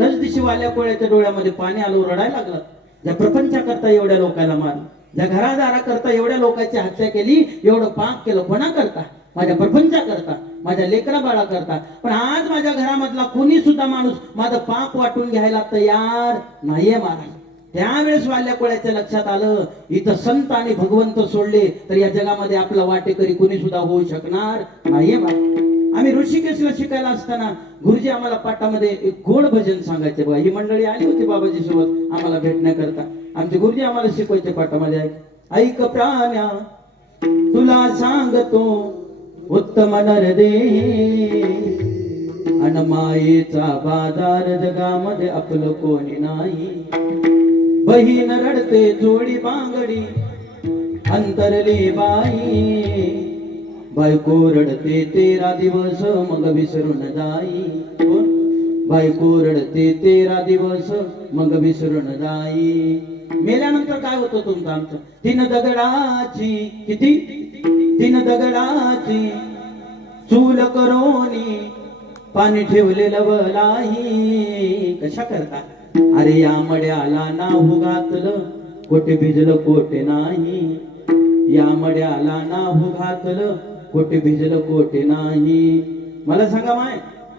तच दिवशी वाल्या कोळ्याच्या डोळ्यामध्ये पाणी आलं, रडायला लागलं. ज्या प्रपंचाकरता एवढ्या लोकांना मारलं, ज्या घरादारा करता एवढ्या लोकांची हत्या केली, एवढं पाप केलं कोणा करता? माझ्या प्रपंचा करता, माझ्या लेकरा बाळा करता. पण आज माझ्या घरामधला कोणी सुद्धा माणूस माझं पाप वाटून घ्यायला तयार नाहीये महाराज. त्यावेळेस वाल्या कोळ्याच्या लक्षात आलं इथं संत आणि भगवंत सोडले तर या जगामध्ये आपला वाटेकरी कुणी सुद्धा होऊ शकणार नाहीये बा. आम्ही ऋषिकेशला शिकायला असताना गुरुजी आम्हाला पाठामध्ये एक गोड भजन सांगायचे बघा. ही मंडळी आली होती बाबाजी सोबत आम्हाला भेटण्याकरता. आमचे गुरुजी आम्हाला शिकवायचे पाठामध्ये. ऐक प्राण्या तुला सांगतो उत्तम नरदे अन मायेचा बाजार जगामध्ये आपलं कोणी नाही. बहीण रडते जोडी बांगडी अंतरली बाई बायको रडते 13 दिवस मग विसरून जाई. कोण? बायको रडते 13 दिवस मग विसरून जाई. मेल्यानंतर काय होतं तुमचं आमचं? 3 दगडाची किती 3 दगडाची चूल करोनी पाणी ठेवलेलं वलाई. कशा करता? अरे या मड्याला नाहू घातलं कोठे भिजलं कोठे नाही. या मड्याला नाहू घातलं कोठे भिजलं कोठे नाही. मला सांगा माय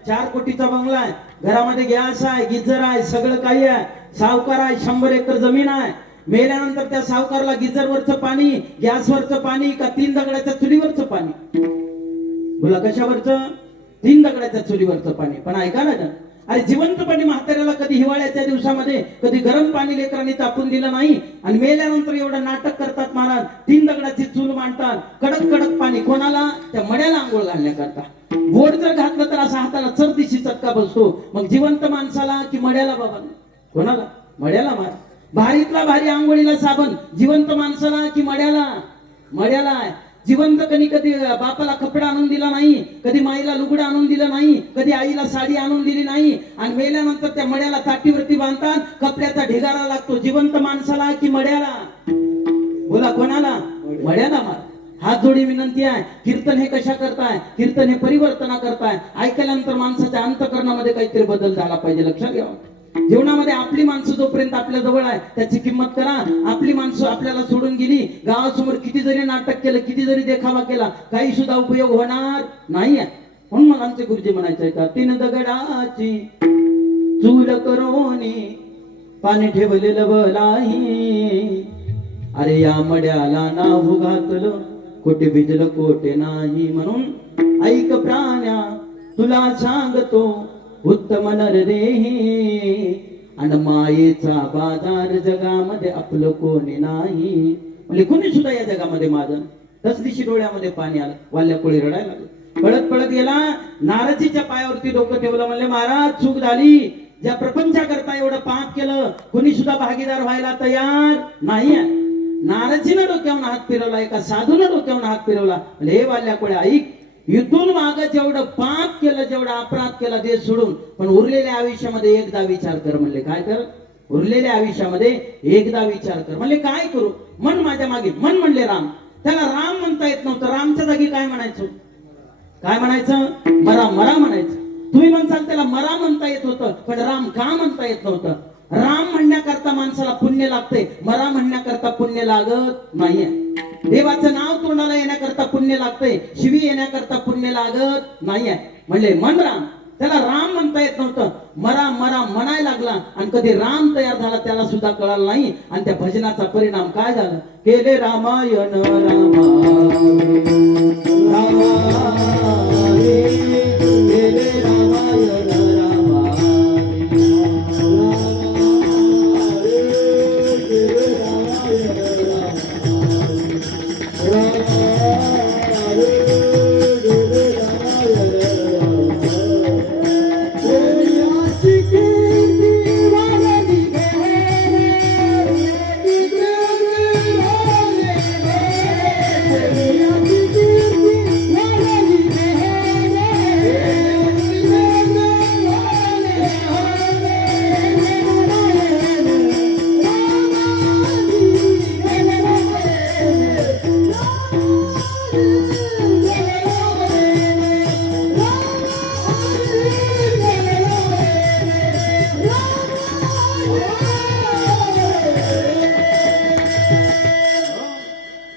4 कोटीचा बंगला आहे, घरामध्ये गॅस आहे, गिझर आहे, सगळं काही आहे, सावकार आहे, 100 एकर जमीन आहे. मेल्यानंतर त्या सावकारला गिझरवरचं पाणी, गॅसवरचं पाणी का 3 दगडाच्या चुलीवरचं पाणी? बोला कशावरचं? 3 दगडाच्या चुलीवरचं पाणी. पण ऐका ना, अरे जिवंतपणी म्हाताऱ्याला कधी हिवाळ्याच्या दिवसामध्ये कधी गरम पाणी लेकरांनी तापून दिलं नाही आणि मेल्यानंतर एवढं नाटक करतात महाराज. 3 दगडाची चूल मांडतात, कडक कडक पाणी. कोणाला? त्या मड्याला आंघोळ घालण्याकरता. बोट जर घातलं तर असा हाताला चरदिशी चटका बसतो. मग जिवंत माणसाला की मड्याला? बाबा कोणाला? मड्याला. मार भारीतला भारी आंघोळीला साबण जिवंत माणसाला की मड्याला? मड्याला आहे. जिवंत कधी कधी बापाला कपडा आणून दिला नाही, कधी माईला लुगडं आणून दिलं नाही, कधी आईला साडी आणून दिली नाही आणि मेल्यानंतर त्या मड्याला ताटीवरती बांधतात. कपड्याचा ढिगारा लागतो. जिवंत माणसाला की मड्याला? बोला कोणाला? मड्याला. मार हात जोडी विनंती आहे. कीर्तन हे कशा करताय? कीर्तन हे परिवर्तना करताय. ऐकल्यानंतर माणसाच्या अंतःकरणामध्ये काहीतरी बदल झाला पाहिजे. लक्षात घ्या. जीवनामध्ये आपली माणसं जोपर्यंत आपल्या जवळ आहे त्याची किंमत करा. आपली माणसं आपल्याला सोडून गेली, गावासमोर किती जरी नाटक केलं, किती जरी देखावा केला, काही सुद्धा उपयोग होणार नाही. म्हणून मला आमचे गुरुजी म्हणायचे का 3 दगडाची चूल करोनी पाणी ठेवलेलं वलाई. अरे या मड्याला नाहू घातलं कोठे भिजलं कोठे नाही. म्हणून ऐक प्राण्या तुला सांगतो उत्तम नरदेही आणि मायेचा बाजार जगामध्ये आपलं कोणी नाही. म्हणजे कोणी सुद्धा या जगामध्ये माझं. तस दिशी डोळ्यामध्ये पाणी आलं. वाल्या कोळी रडायला लागलं. पळत पळत गेला, नारदजीच्या पायावरती डोकं ठेवलं. म्हणले महाराज चूक झाली. ज्या प्रपंचाकरता एवढं पाप केलं कोणी सुद्धा भागीदार व्हायला तयार नाही. नारदजीनं डोक्यावरून हात फिरवला, एका साधूनं डोक्यावरून हात फिरवला. म्हणजे हे वाल्या कोळ्या ऐक, इथून माग जेवढं पाप केलं, जेवढा अपराध केला देश सोडून, पण उरलेल्या आयुष्यामध्ये एकदा विचार कर. म्हणले काय कर? उरलेल्या आयुष्यामध्ये एकदा विचार कर. म्हणले काय करू? मन माझ्या मागे. मन म्हणले राम. त्याला राम म्हणता येत नव्हतं. रामच्या जागी काय म्हणायचं? काय म्हणायचं? मरा मरा म्हणायचं. तुम्ही म्हणसाल त्याला मरा म्हणता येत होतं, पण राम का म्हणता येत नव्हतं? राम म्हणण्याकरता माणसाला पुण्य लागते, मरा म्हणण्याकरता पुण्य लागत नाहीये. देवाचं नाव तोंडाला येण्याकरता पुण्य लागतंय, शिवी येण्याकरता पुण्य लागत नाहीये. म्हणले मन राम. त्याला राम म्हणता येत नव्हतं, मरा मरा म्हणायला लागला आणि कधी राम तयार झाला त्याला सुद्धा कळालं नाही. आणि त्या भजनाचा परिणाम काय झाला? केले रामायण रामा केले रामायण रामा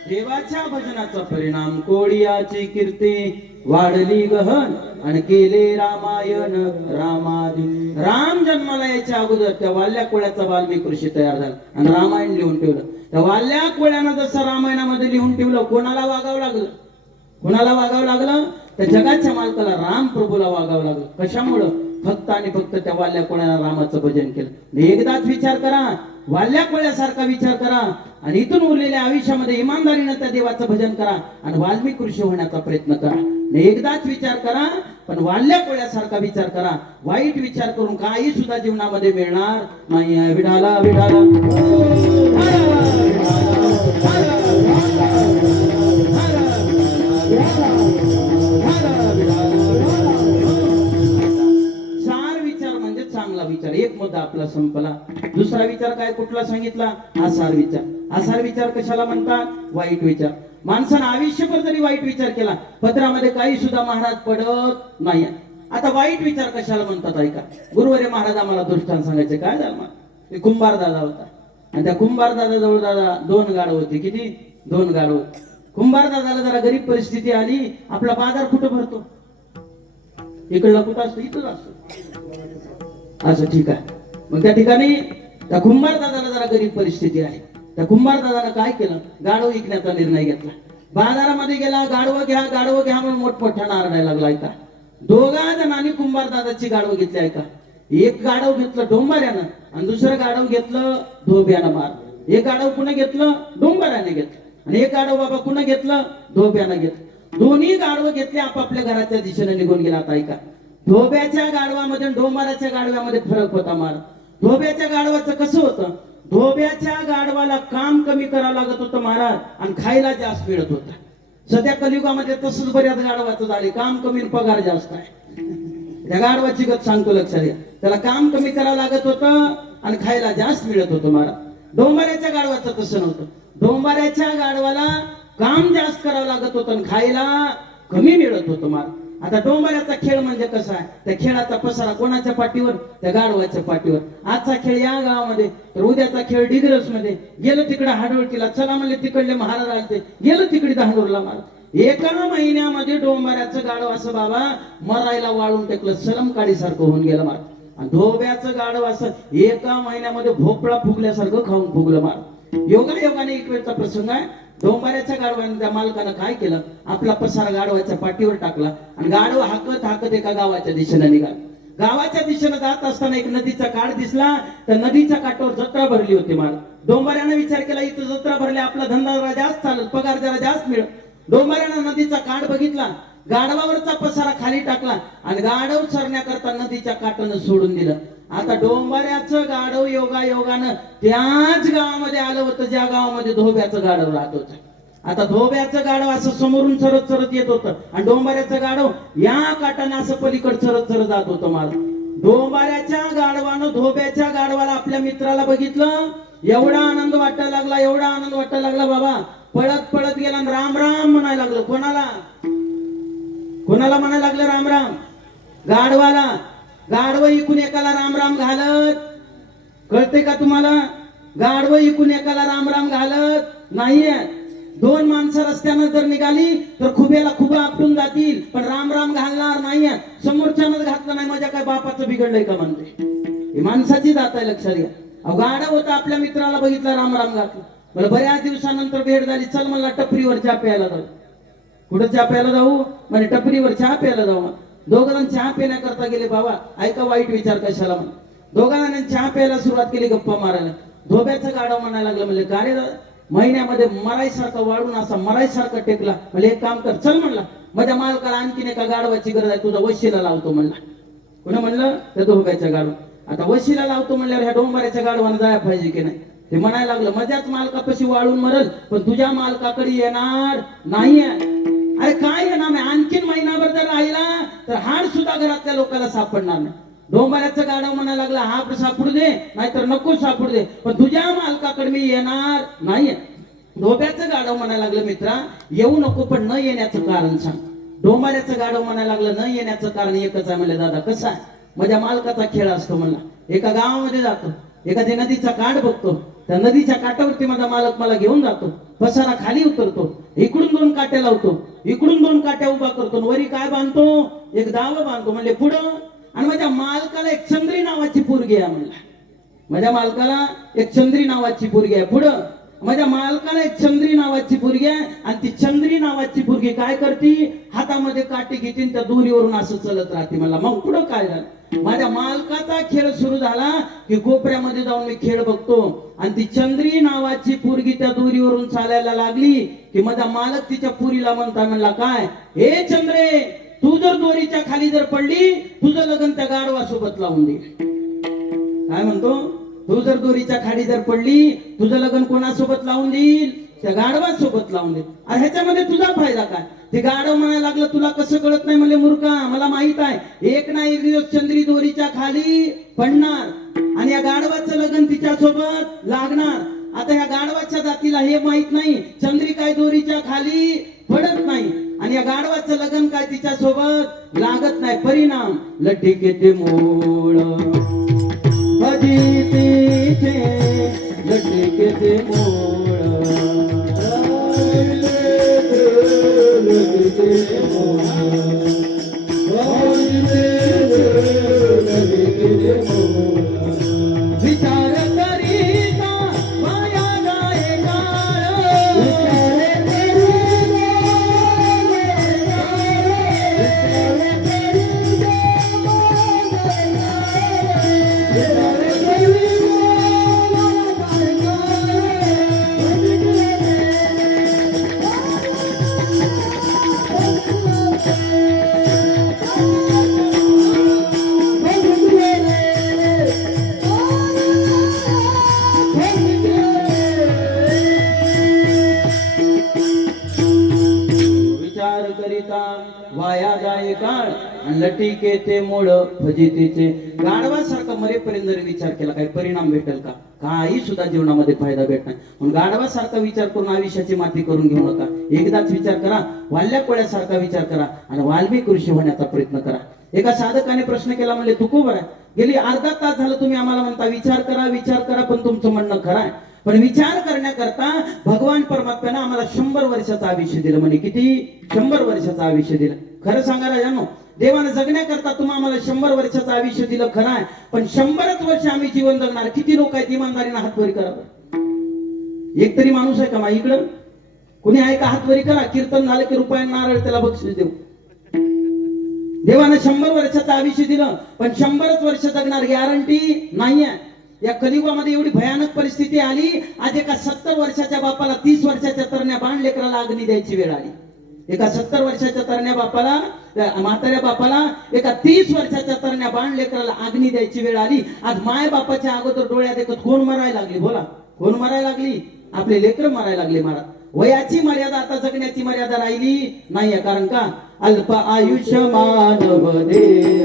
देवाच्या भजनाचा परिणाम कोळियाची कीर्ती वाढली गहन. आणि केले रामायण रामादी. राम जन्माला यायच्या अगोदर त्या वाल्या कोळ्याचा वाल्मिक ऋषी तयार झाला आणि रामायण लिहून ठेवलं. त्या वाल्या कोळ्यानं जसं रामायणामध्ये लिहून ठेवलं, कोणाला वागावं लागलं? कोणाला वागावं लागलं? त्या जगाच्या मालकाला राम प्रभूला वागावं लागलं. कशामुळं? फक्त आणि फक्त त्या वाल्या कोळ्यानं रामाचं भजन केलं. एकदाच विचार करा, वाल्या कोळ्यासारखा विचार करा आणि इथून उरलेल्या आयुष्यामध्ये इमानदारीनं त्या देवाचं भजन करा आणि वाल्मिक ऋषी होण्याचा प्रयत्न करा. एकदाच विचार करा, पण वाल्या कोळ्यासारखा विचार करा. वाईट विचार करून काही सुद्धा जीवनामध्ये मिळणार नाही. विठाला विठाला विचार. एक मुद्दा आपला संपला. दुसरा विचार काय कुठला सांगितला? आसार विचार. आसार विचार कशाला म्हणतात? वाईट विचार. माणसानं आयुष्यभर जरी वाईट विचार केला, पत्रामध्ये काही सुद्धा महाराज पडत नाही. आता वाईट विचार कशाला म्हणतात ऐका. गुरुवारी महाराज आम्हाला दृष्टांत सांगायचे. काय झालं? ते कुंभार दादा होता आणि त्या कुंभार दादा जवळ दादा 2 गाढव होते. किती? 2 गाढव. कुंभार दादाला जरा गरीब परिस्थिती आली. आपला बाजार कुठं भरतो? इकडला कुठं असतो? इथंच असतो. असं ठीक आहे. मग त्या ठिकाणी त्या कुंभार दादाला जरा गरीब परिस्थिती आहे. त्या कुंभार दादानं काय केलं? गाढव विकण्याचा निर्णय घेतला. बाजारामध्ये गेला, गाढवं घ्या गाढवं घ्या म्हणून मोठमोठ्यानं आरडायला लागला. ऐका, 2 जणांनी कुंभार दादाची गाढवं घेतली. ऐका, एक गाढव घेतलं डोंबाऱ्यानं आणि दुसरं गाढव घेतलं धोब्यानं. मार. एक गाढव कुणं घेतलं? डोंबाऱ्याने घेतलं. आणि एक गाढव बाबा कुणं घेतलं? धोब्यानं घेतलं. दोन्ही गाढवं घेतले, आपापल्या घराच्या दिशेने निघून गेला. आता ऐका, धोब्याच्या गाढवामध्ये डोंबाराच्या गाढव्यामध्ये फरक होता. मार. धोब्याच्या गाढवाचं कसं होतं? धोब्याच्या गाढवाला काम कमी करावं लागत होतं महाराज आणि खायला जास्त मिळत होता. सध्या कलियुगामध्ये तसंच बऱ्याच गाढवाचं झाले. काम कमी पगार जास्त आहे. त्या गाढवाची गत सांगतो, लक्षात घ्या. त्याला काम कमी करावं लागत होतं आणि खायला जास्त मिळत होतं महाराज. डोंबाऱ्याच्या गाढवाचं तसं नव्हतं. डोंबाऱ्याच्या गाढवाला काम जास्त करावं लागत होतं आणि खायला कमी मिळत होतं महाराज. आता डोंबाऱ्याचा खेळ म्हणजे कसा आहे? त्या खेळाचा पसारा कोणाच्या पाठीवर? त्या गाढवाच्या पाठीवर. आजचा खेळ या गावामध्ये, तर उद्याचा खेळ डिग्रस मध्ये. गेलं तिकडे हाडवळतीला, चला म्हणले तिकडले महाराज आलते, गेलं तिकडे दहाडूरला महाराज. एका महिन्यामध्ये डोंबाऱ्याचं गाढव असं बाबा मरायला वाळून टेकलं, सलम काडीसारखं होऊन गेलं महाराज. आणि धोब्याचं गाढव असं एका महिन्यामध्ये भोपळा फुगल्यासारखं खाऊन फुगलं महाराज. योगायोगाने एक वेळचा प्रसंग आहे. डोंबाऱ्याच्या गाढवाने त्या मालकानं काय केलं? आपला पसारा गाढवाच्या पाठीवर टाकला आणि गाढव हाकत हाकत एका गावाच्या दिशेने निघाला. गावाच्या दिशेने जात असताना एक नदीचा काठ दिसला. त्या नदीच्या काठावर जत्रा भरली होती महाराज. डोंबाऱ्यानं विचार केला, इथं जत्रा भरली, आपला धंदा जरा जास्त चालेल, पगार जरा जास्त मिळेल. डोंबाऱ्यानं नदीचा काठ बघितला, गाढवावरचा पसारा खाली टाकला आणि गाढव चरण्याकरता नदीच्या काठानं सोडून दिलं. आता डोंबाऱ्याचं गाढव योगायोगानं त्याच गावामध्ये आलं होतं ज्या गावामध्ये धोब्याचं गाढव राहत होतं. आता धोब्याचं गाढव असं समोरून चरत चरत येत होतं आणि डोंबाऱ्याचं गाढव या काठाने असं पलीकडे चरत चरत जात होतं. मला डोंबाऱ्याच्या गाढवानं धोब्याच्या गाढवाला, आपल्या मित्राला बघितलं, एवढा आनंद वाटायला लागला, एवढा आनंद वाटायला लागला बाबा. पळत पळत गेला आणि राम राम म्हणायला लागलं. कोणाला? कोणाला म्हणायला लागलं? राम राम. गाढवाला. गाढव इकून एकाला राम राम घालत, कळते का तुम्हाला? गाढव इकून एकाला राम राम घालत नाहीये. 2 माणसं रस्त्यानं जर निघाली तर खुब्याला खुबा आपटून जातील, पण राम राम घालणार नाहीये. समोरच्यानं घातलं नाही, माझ्या काय बापाचं बिघडलंय का म्हणते. ही माणसाची जात आहे, लक्षात घ्या. गाढव होता, आपल्या मित्राला बघितलं, राम राम घातलं. मला बऱ्याच दिवसानंतर भेट झाली. चल मला टपरीवर चहा प्यायला जाऊ. कुठं चहा प्यायला जाऊ? म्हणजे टपरीवर चहा प्यायला जाऊ. 2 जण चहा पिण्याकरता गेले. बाबा ऐका, वाईट विचार कशाला म्हण. 2 जणांनी चहा प्यायला सुरुवात केली, गप्पा मारायला. धोब्याचं गाढव म्हणायला लागलं, म्हणजे का रे महिन्यामध्ये मरायसारखा वाढून असा मरायसारखा टेकला. म्हणजे एक काम कर, चल म्हणला, माझ्या मालकाला आणखीन एका गाढवाची गरज आहे, तुझा वशिला लावतो म्हणला. कोणी म्हणलं? त्या धोब्याच्या गाढव. आता वशिला लावतो म्हणल्यावर ह्या डोंबाऱ्याच्या गाढवानं जायला पाहिजे की नाही? ते म्हणायला लागलं, माझ्याच मालकापाशी वाळून मरल, पण तुझ्या मालकाकडे येणार नाहीये. अरे काय येणार नाही? आणखीन महिनाभर जर राहिला तर हाड सुद्धा घरातल्या लोकांना सापडणार नाही. डोंबाऱ्याचं गाढव म्हणायला लागला, हा सापडू दे, नाहीतर नको सापडू दे, पण तुझ्या मालकाकडे मी येणार नाहीये. धोब्याचं गाढव म्हणायला लागलं, मित्रा येऊ नको, पण न येण्याचं कारण सांग. डोंबाऱ्याचं गाढव म्हणायला लागलं, न येण्याचं कारण एकच आहे. म्हणले, दादा कसं आहे? माझ्या मालकाचा खेळ असतो म्हणला. एका गावामध्ये जातो, एखाद्या नदीचा काठ बघतो, त्या नदीच्या काठावरती माझा मालक मला घेऊन जातो, पसारा खाली उतरतो, इकडून 2 काट्या लावतो, इकडून 2 काट्या उभा करतो आणि वरी काय बांधतो, एक दाव बांधतो. म्हणले पुढं. आणि माझ्या मालकाला एक चंद्री नावाची पोरगी आहे म्हणला. माझ्या मालकाला एक चंद्री नावाची पोरगी आहे. पुढं माझ्या मालकाला एक चंद्री नावाची पोरगी आहे आणि ती चंद्री नावाची पोरगी काय करते, हातामध्ये काठी घेते त्या दोरीवरून असं चलत राहते. मला मग पुढं काय झालं, माझ्या मालकाचा खेळ सुरू झाला की कोपऱ्यामध्ये जाऊन मी खेळ बघतो आणि ती चंद्री नावाची पोरगी त्या दोरीवरून चालायला लागली की माझा मालक तिच्या पुरीला म्हणला, काय हे चंद्रे, तू जर दोरीच्या खाली जर पडली तुझं लग्न त्या गाढवासोबत लावून दे. काय म्हणतो, तू जर दोरीच्या खाली जर पडली तुझं लग्न कोणासोबत लावून देईल, त्या गाढवासोबत लावून देईल. अरे ह्याच्यामध्ये तुझा फायदा काय. ते गाढव म्हणायला लागलं, तुला कसं कळत नाही. म्हणले मूर्खा, मला माहित आहे, एक ना एक दिवस चंद्री दोरीच्या खाली पडणार आणि या गाढवाचं लग्न तिच्या सोबत लागणार. आता ह्या गाढवाच्या जातीला हे माहित नाही, चंद्री काय दोरीच्या खाली पडत नाही आणि या गाढवाचं लग्न काय तिच्या सोबत लागत नाही. परिणाम लटिकेचे मूळ भजितीचे, लटिकेचे मूळ विचार करीता माया जाए वाया जाय काळ आणि लटिकेचे मूळ फजितीचे. गाढवासारखं मरेपर्यंत जर विचार केला काही परिणाम भेटेल का, काही सुद्धा जीवनामध्ये फायदा भेटणार. म्हणून गाढवासारखा विचार करून आयुष्याची माती करून घेऊ नका. एकदाच विचार करा, वाल्ल्या कोळ्यासारखा विचार करा आणि वाल्मिक ऋषी होण्याचा प्रयत्न करा. एका साधकाने प्रश्न केला, म्हणले तू को बरं, गेली अर्धा तास झालं तुम्ही आम्हाला म्हणता विचार करा विचार करा, पण तुमचं म्हणणं खरं आहे, पण विचार करण्याकरता भगवान परमात्म्याने आम्हाला 100 वर्षाचं आयुष्य दिलं. म्हणजे किती, 100 वर्षाचं आयुष्य दिलं. खरं सांगा राजांनो, देवाने जगण्याकरता तुम्हाला आम्हाला 100 वर्षाचं आयुष्य दिलं खरं आहे, पण 100च वर्ष आम्ही जीवन जगणार. किती लोक आहेत इमानदारीने हात वरी करा. एक तरी माणूस आहे का मा इकडं, कुणी आहे का, हात वरी करा. कीर्तन झालं की रुपया नारळ त्याला बक्षीस देऊ. देवाने 100 वर्षाचं आयुष्य दिलं, पण 100च वर्ष जगणार गॅरंटी नाहीये. या कलियुगामध्ये एवढी भयानक परिस्थिती आली, आज एका 70 वर्षाच्या बापाला 30 वर्षाच्या तरण्या बाण लेकराला अग्नी द्यायची वेळ आली. एका 70 वर्षाच्या तरण्या बापाला, म्हाताऱ्या बापाला एका 30 वर्षाच्या तरण्या बाण लेकराला अग्नी द्यायची वेळ आली. आज माय बापाच्या अगोदर डोळ्यात देखत कोण मरायला लागली, बोला कोण मरायला लागली, आपले लेकर मरायला लागले. महाराज, वयाची मर्यादा आता जगण्याची मर्यादा राहिली नाहीये. कारण का, अल्प आयुष्य मानव देह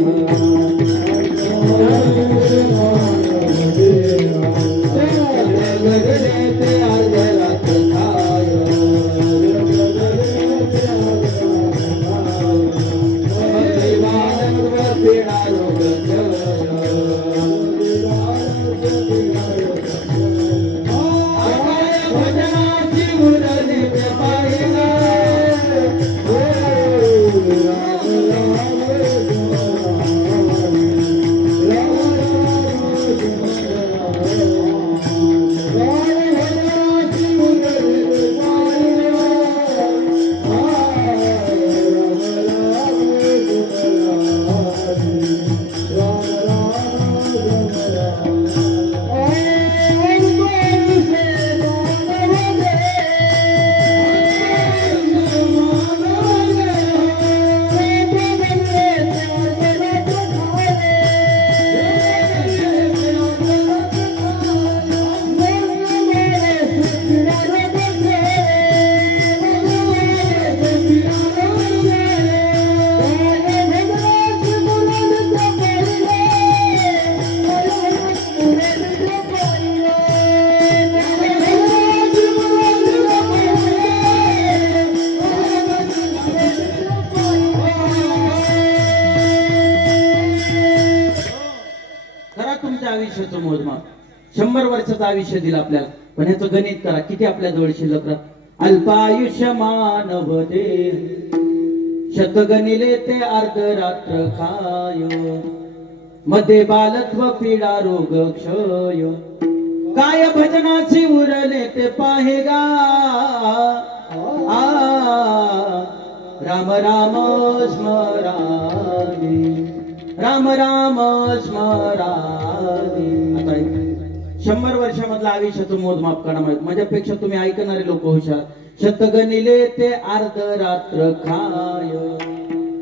आयुष्याचं मोजमाप. 100 वर्षाचं आयुष्य दिलं आपल्याला, पण ह्याचं गणित करा, किती आपल्या जवळ शिल्लक राहत. अल्पायुष्यमान देह शतगणिले ते अर्धरात्र खाय मध्ये बालत्व पीडा रोग क्षय काय भजनाचे उरले ते पाहेगा राम राम स्मरामी राम राम स्मरामी. आता 100 वर्षामधला आयुष्याचं मोजमाप करा. माझ्यापेक्षा तुम्ही ऐकणारे लोक हुशार. शतगणिले ते अर्ध रात्र खाय.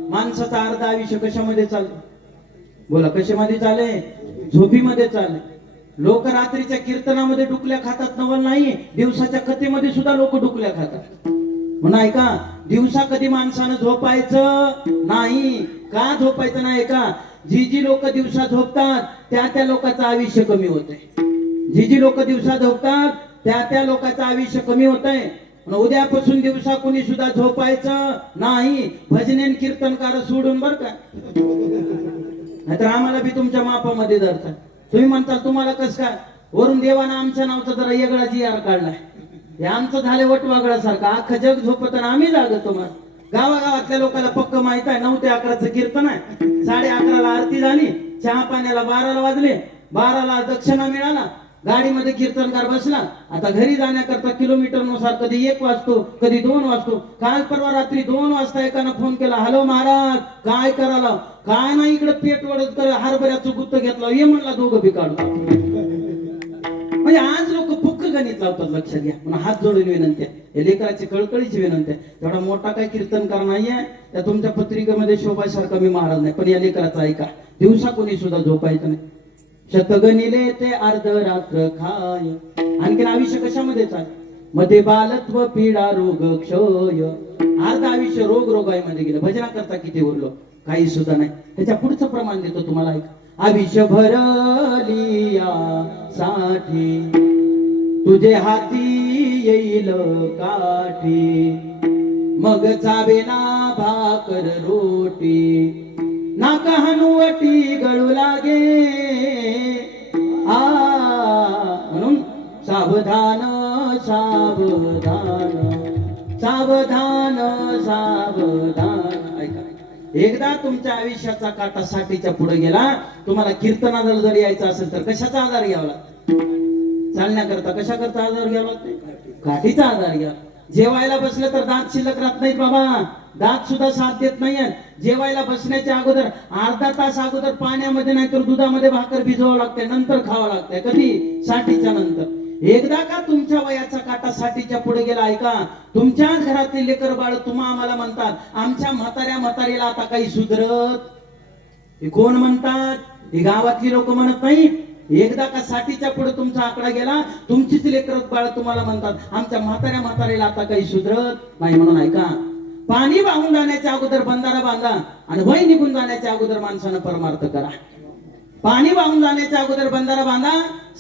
माणसाचं अर्ध आयुष्य कशामध्ये चालले? बोला, कशामध्ये चाले? झोपीमध्ये चाले. लोक रात्रीच्या कीर्तनामध्ये डुकल्या खातात नवल नाही, दिवसाच्या कथेमध्ये सुद्धा लोक डुकल्या खातात. म्हणून ऐका, दिवसा कधी माणसानं झोपायचं नाही. का झोपायचं नाही? का जी लोक दिवसा झोपतात त्या लोकांचं आयुष्य कमी होतंय. जी लोक दिवसा झोपतात त्या लोकांचं आयुष्य कमी होतंय. उद्यापासून दिवसा कोणी सुद्धा झोपायचं नाही. भजनेन कीर्तनकार सोडून बर का, नाहीतर आम्हाला बी तुमच्या मापामध्ये धरतात. तुम्ही म्हणताल तुम्हाला कस काय? वरून देवानं आमच्या नावचा जरा वेगळा GR काढलाय. हे आमचं झाले वटवागळासारखं. अख्खं जग झोपत आणि आम्ही जागतो. मग गावागावातल्या लोकांना पक्क माहित आहे 9 ते 11चं कीर्तन आहे. 11:30ला आरती झाली, चहा पाण्याला 12ला वाजले, 12ला दक्षिणा मिळाला, गाडीमध्ये कीर्तनकार बसला. आता घरी जाण्याकरता किलोमीटर नुसार कधी 1 वाजतो, कधी 2 वाजतो. काल परवा रात्री 2 वाजता एकानं फोन केला, हॅलो महाराज काय करायला? काय नाही, इकडे पेट वडत कर हरभऱ्याचं गुत्त घेतला, ये म्हणला दोघं बी काढतो. म्हणजे आज लोक पुक्क गणित लावतात. लक्षात घ्या. म्हणून हात जोडून विनंती आहे, हे लेकराची कळकळीची विनंती आहे. तेवढा मोठा काही कीर्तनकार नाहीये त्या तुमच्या पत्रिकेमध्ये शोभासारखा मी महाराज नाही, पण या लेकराचा ऐका. दिवसा कोणी सुद्धा झोपायचं नाही. शतगणिले ते अर्ध रात्र खाय. आणखीन आयुष्य कशामध्ये चाल? मध्ये बालत्व पीडा रोग क्षय. अर्ध आयुष्य रोगाईमध्ये गेलं. भजना करता किती उरलो? काही सुद्धा नाही. त्याच्या पुढचं प्रमाण देतो तुम्हाला. ऐक, आयुष्य भरलिया साठी तुझे हाती येईल काठी. मग चावेना भाकर रोटी नाका हनुवटी गळू लागे. म्हणून सावधान सावधान सावधान सावधान. ऐका, एकदा तुमच्या आयुष्याचा काटा साठीच्या पुढे गेला, तुम्हाला कीर्तनाला जर यायचं असेल तर कशाचा आधार घ्यावा लागतो? चालण्याकरता कशा करता आधार घ्यावा लागतो? काठीचा आधार घ्या. जेवायला बसलं तर दात शिल्लक राहत नाहीत बाबा. दात सुद्धा साथ देत नाहीये. जेवायला बसण्याच्या अगोदर अर्धा तास अगोदर पाण्यामध्ये नाही तर दुधामध्ये भाकर भिजवावं लागते, नंतर खावं लागते. कधी? साठीच्या नंतर. एकदा का तुमच्या वयाचा काटा साठीच्या पुढे गेला, ऐका, तुमच्याच घरातले लेकर बाळ तुम्हा आम्हाला म्हणतात आमच्या म्हातारीला आता काही सुधरत. हे कोण म्हणतात? ही गावातली लोक म्हणत नाही. एकदा का साठीच्या पुढे तुमचा आकडा गेला, तुमचीच लेकर बाळ तुम्हाला म्हणतात आमच्या म्हातारीला आता काही सुधरत नाही. म्हणून ऐका, पाणी वाहून जाण्याच्या अगोदर बंधारा बांधा आणि वय निघून जाण्याच्या अगोदर माणसानं परमार्थ करा. पाणी वाहून जाण्याच्या अगोदर बंधारा बांधा.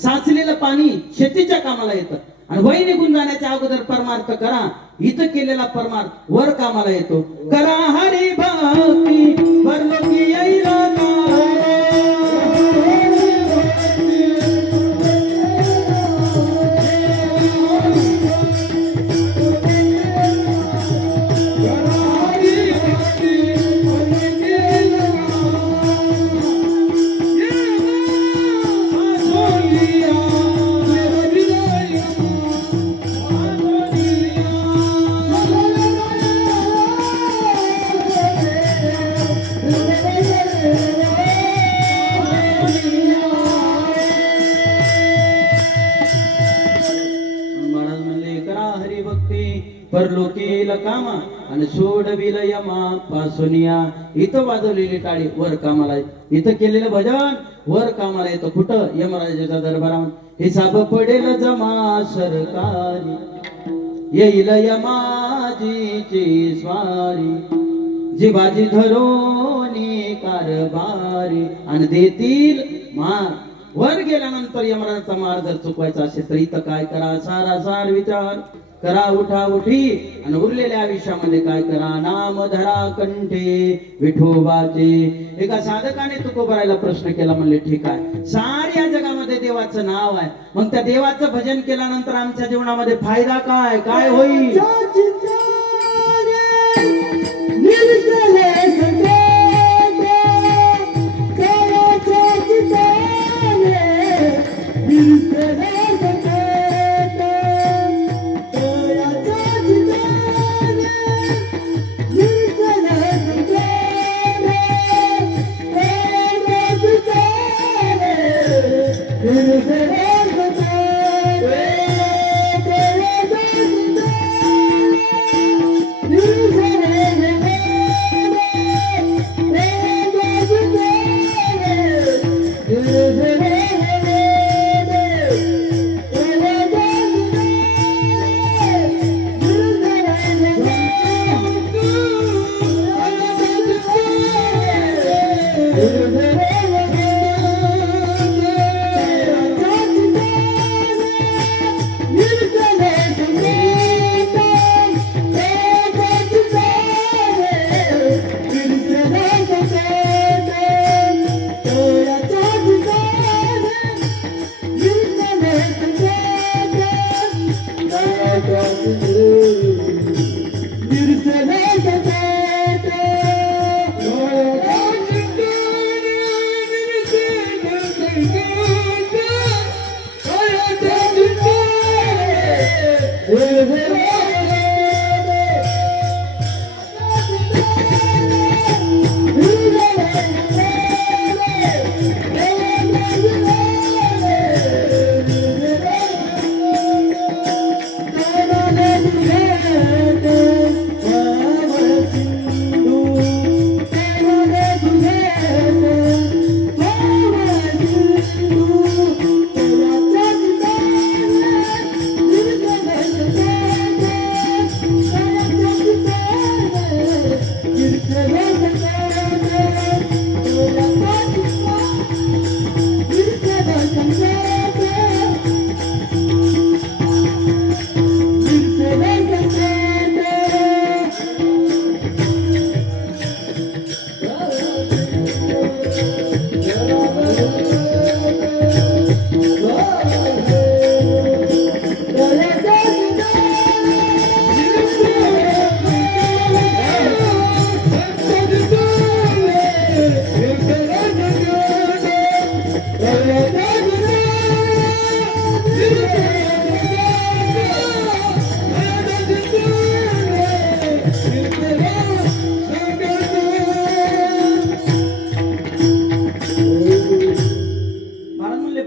साचलेलं पाणी शेतीच्या कामाला येतं आणि वय निघून जाण्याच्या अगोदर परमार्थ करा. इथं केलेला परमार्थ वर कामाला येतो. करा हरी भक्ती परलोकी येईल परलोकील कामा आणि सोडविल यमा पासुनिया. इथं वाजवलेली टाळी वर कामाला येते. इथं केलेलं भजन वर कामाला येतं. कुठं? यमराजाच्या दरबारात. हिसाब पडेल जमा सरकारी, येईल यमाजीची स्वारी. जीवाजी धरोनी कारभारी आणि देतील मार. वर गेल्यानंतर यमराजाचा मार जर चुकवायचा असेल तर इथं काय करा? सारासार विचार करा, उठा उठी आणि उरलेल्या आयुष्यामध्ये काय करा? नाम धरा कंठे विठोबाचे. एका साधकाने तुकोबारायला प्रश्न केला. म्हणले ठीक आहे, साऱ्या जगामध्ये देवाचं नाव आहे. मग त्या देवाचं भजन केल्यानंतर आमच्या जीवनामध्ये फायदा काय काय होईल?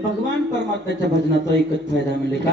भगवान परमात्म्याच्या भजनाचा एकच फायदा म्हणजे का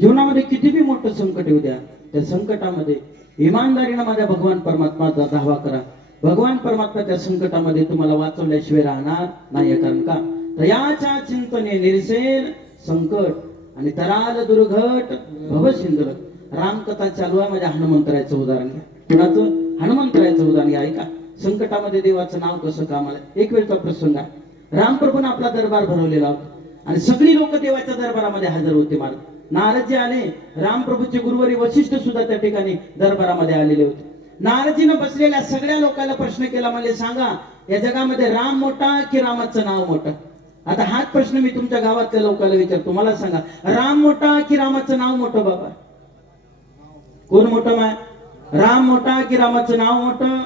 जीवनामध्ये किती बी मोठं संकट येऊ द्या, त्या संकटामध्ये इमानदारीनं माझ्या भगवान परमात्माचा दावा करा. भगवान परमात्म्याच्या संकटामध्ये तुम्हाला वाचवल्याशिवाय राहणार नाही. कारण का तयाच्या चिंतने निरसेल संकट आणि तराल दुर्घट भवसिंधुर. रामकथा चालू आहे, माझ्या हनुमंतरायचं उदाहरण घ्या. कुणाचं? हनुमंतरायचं उदाहरण घ्या. ऐका, संकटामध्ये देवाचं नाव कसं कामाला. एक वेळचा प्रसंग आहे. रामप्रभूने आपला दरबार भरवलेला होता आणि सगळी लोक देवाच्या दरबारामध्ये हजर होते. महाराज नारदजी आले, रामप्रभूचे गुरुवरी वशिष्ठ सुद्धा त्या ठिकाणी दरबारामध्ये आलेले होते. नारदजीनं बसलेल्या सगळ्या लोकांना प्रश्न केला, म्हणजे सांगा या जगामध्ये राम मोठा की रामाचं नाव मोठं? आता हाच प्रश्न मी तुमच्या गावातल्या लोकांना विचारतो. मला सांगा, राम मोठा की रामाचं नाव मोठं? बाबा कोण मोठं माय? राम मोठा की रामाचं नाव मोठं?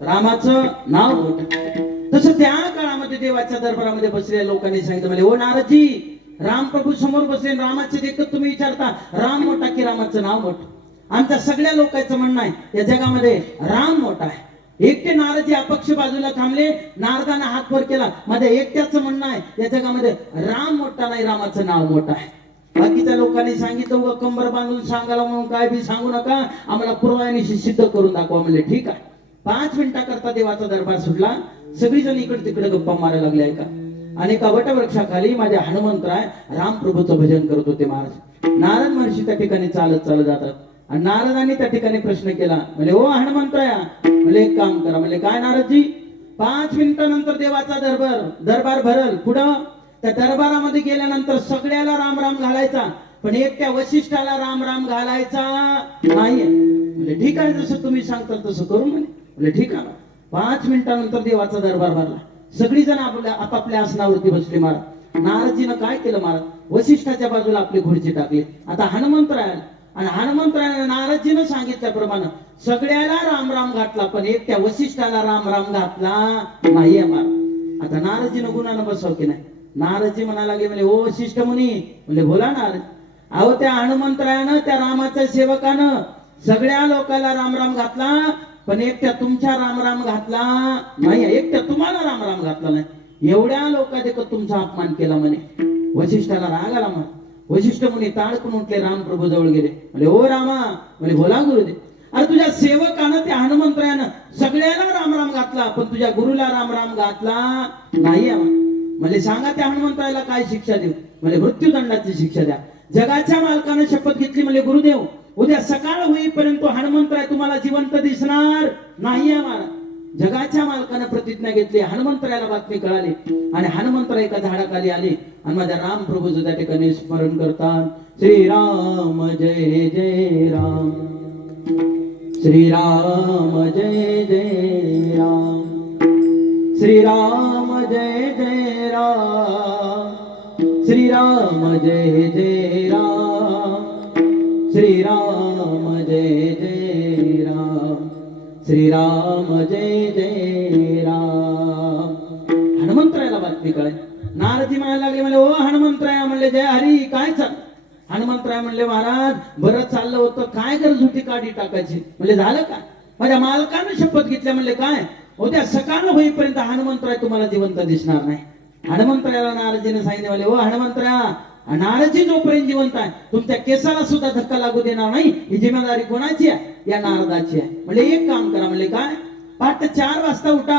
रामाचं नाव मोठं. तसं त्या काळामध्ये देवाच्या दरबारामध्ये बसलेल्या लोकांनी सांगितलं, म्हणजे ओ नारदजी, राम प्रभू समोर बसले, रामाचे देखत तुम्ही विचारता राम मोठा की रामाचं नाव मोठं? आमच्या सगळ्या लोकांचं म्हणणं आहे या जगामध्ये राम मोठा आहे. एकटे नारदजी अपक्ष बाजूला थांबले, नारदानं हात वर केला. माझ्या एकट्याचं म्हणणं आहे या जगामध्ये राम मोठा नाही, रामाचं नाव मोठं आहे. बाकीच्या लोकांनी सांगितलं उगा कंबर बांधून सांगायला म्हणून काय बी सांगू नका, आम्हाला पुराव्यानिशी सिद्ध करून दाखवा. म्हणले ठीक आहे. 5 मिनिटाकरता देवाचा दरबार सुटला. सगळी जण इकडे तिकडे गप्पा मारायला लागले. ऐका, आणि एका वटवृक्षाखाली माझे हनुमंतराय रामप्रभूचं भजन करत होते. महाराज नारद महर्षी त्या ठिकाणी चालत चालत जातात आणि नारदांनी त्या ठिकाणी प्रश्न केला, म्हणजे ओ हनुमंतराया, म्हणजे एक काम करा. म्हणजे काय नारदजी? 5 मिनिटानंतर देवाचा दरबार भरल. पुढं त्या दरबारामध्ये गेल्यानंतर सगळ्याला राम राम घालायचा, पण एकट्या वशिष्ठाला राम राम घालायचा नाहीये. म्हणजे ठीक आहे, जसं तुम्ही सांगता तसं करू. म्हणजे ठीक आहे. 5 मिनिटानंतर देवाचा दरबार भरला. सगळी जण आपापल्या आसनावरती बसली. महाराज नारदजीनं काय केलं महाराज, वशिष्ठाच्या बाजूला आपली खुर्ची टाकली. आता हनुमंतराय आणि हनुमंतरायाने नारदजीनं सांगितल्याप्रमाणे सगळ्याला राम राम घातला, पण एक त्या वशिष्ठाला राम राम घातला नाहीये महाराज. आता नारदजीनं गुणानं बसव की नाही. नारदजी म्हणायला लागले, म्हणजे ओ वशिष्ठ मुनी, म्हणजे बोला नारद. अहो त्या हनुमंतरायानं, त्या रामाच्या सेवकानं सगळ्या लोकांना राम राम घातला, पण एकट्या तुमच्या राम राम घातला नाही, एकट्या तुम्हाला राम राम घातला नाही. एवढ्या लोकांनी तुमचा अपमान केला म्हणे. वशिष्ठाला राग आला. मग वशिष्ठ मुनी ताडकून उठले, राम प्रभू जवळ गेले. म्हणजे ओ रामा, म्हणजे बोला गुरुदेव. अरे तुझ्या सेवकानं, त्या हनुमंतरायानं सगळ्याला राम राम घातला, पण तुझ्या गुरुला राम राम घातला नाही. म्हणजे सांगा त्या हनुमंतरायाला काय शिक्षा देऊ? म्हणजे मृत्यूदंडाची शिक्षा द्या. जगाच्या मालकानं शपथ घेतली, म्हणजे गुरुदेव उद्या सकाळ होईपर्यंत हनुमंतराय तुम्हाला जिवंत दिसणार नाही. महाराज जगाच्या मालकानं प्रतिज्ञा घेतली. हनुमंतरायाला बातमी कळाली आणि हनुमंतराय एका झाडाखाली आले आणि माझ्या राम प्रभूचं त्या ठिकाणी स्मरण करतात. श्रीराम जय जय राम, श्रीराम जय जय राम, श्रीराम जय जय राम, श्रीराम जय जय राम, श्रीराम जय जय राम, श्रीराम जय जय राम. हनुमंतरायाला बातमी कळाली. नारदजी म्हणायला लागले, म्हणले ओ हनुमंतराया, म्हणले जय हरी, काय चाल? हनुमंतराय म्हणले, महाराज बरं चाललं होतं, काय गरज होती काढी टाकायची? म्हणजे झालं का? माझ्या मालकानं शपथ घेतल्या. म्हणले काय? उद्या सकाळ होईपर्यंत हनुमंतराय तुम्हाला जिवंत दिसणार नाही. हनुमंतरायाला नारदजीने सांगितले, म्हणले ओ हनुमंतराया, नारदजी जोपर्यंत जिवंत आहे तुमच्या केसाला सुद्धा धक्का लागू देणार नाही. ही जिम्मेदारी कोणाची आहे? या नारदाची आहे. म्हणजे एक काम करा. म्हणले काय? पहाटे 4 वाजता उठा,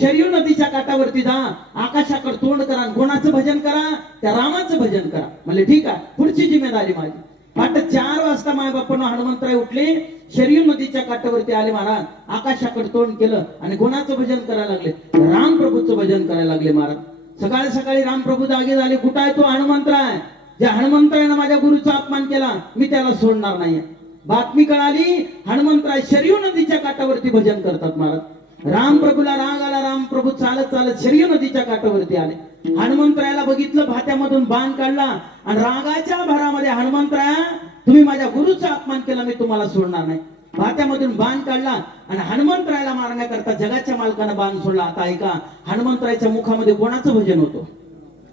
शरयू नदीच्या काठावरती जा, आकाशाकडे तोंड करा, कोणाचं भजन करा? त्या रामाचं भजन करा. म्हणले ठीक आहे, पुढची जिम्मेदारी माझी. पहाटे 4 वाजता माय बापांना हनुमंतराय उठले, शरयू नदीच्या काठावरती आले महाराज, आकाशाकडे तोंड केलं आणि कोणाचं भजन करायला लागले? राम प्रभूचं भजन करायला लागले महाराज. सकाळी सकाळी रामप्रभू जागे झाले. कुठं आहे तो हनुमंतराय? ज्या हनुमंतरायानं माझ्या गुरुचा अपमान केला, मी त्याला सोडणार नाही. बातमी कळाली, हनुमंतराय शरयू नदीच्या काठावरती भजन करतात महाराज. रामप्रभूला राग आला. रामप्रभू चालत चालत शरयू नदीच्या काठावरती आले. हनुमंतरायाला बघितलं, भात्यामधून बाण काढला आणि रागाच्या भरामध्ये, हनुमंतराया तुम्ही माझ्या गुरुचा अपमान केला, मी तुम्हाला सोडणार नाही. भात्यामधून बाण काढला आणि हनुमंतरायाला मारण्याकरता जगाच्या मालकानं बाण सोडला. आता ऐका, हनुमंतरायाच्या मुखामध्ये कोणाचं भजन होतं?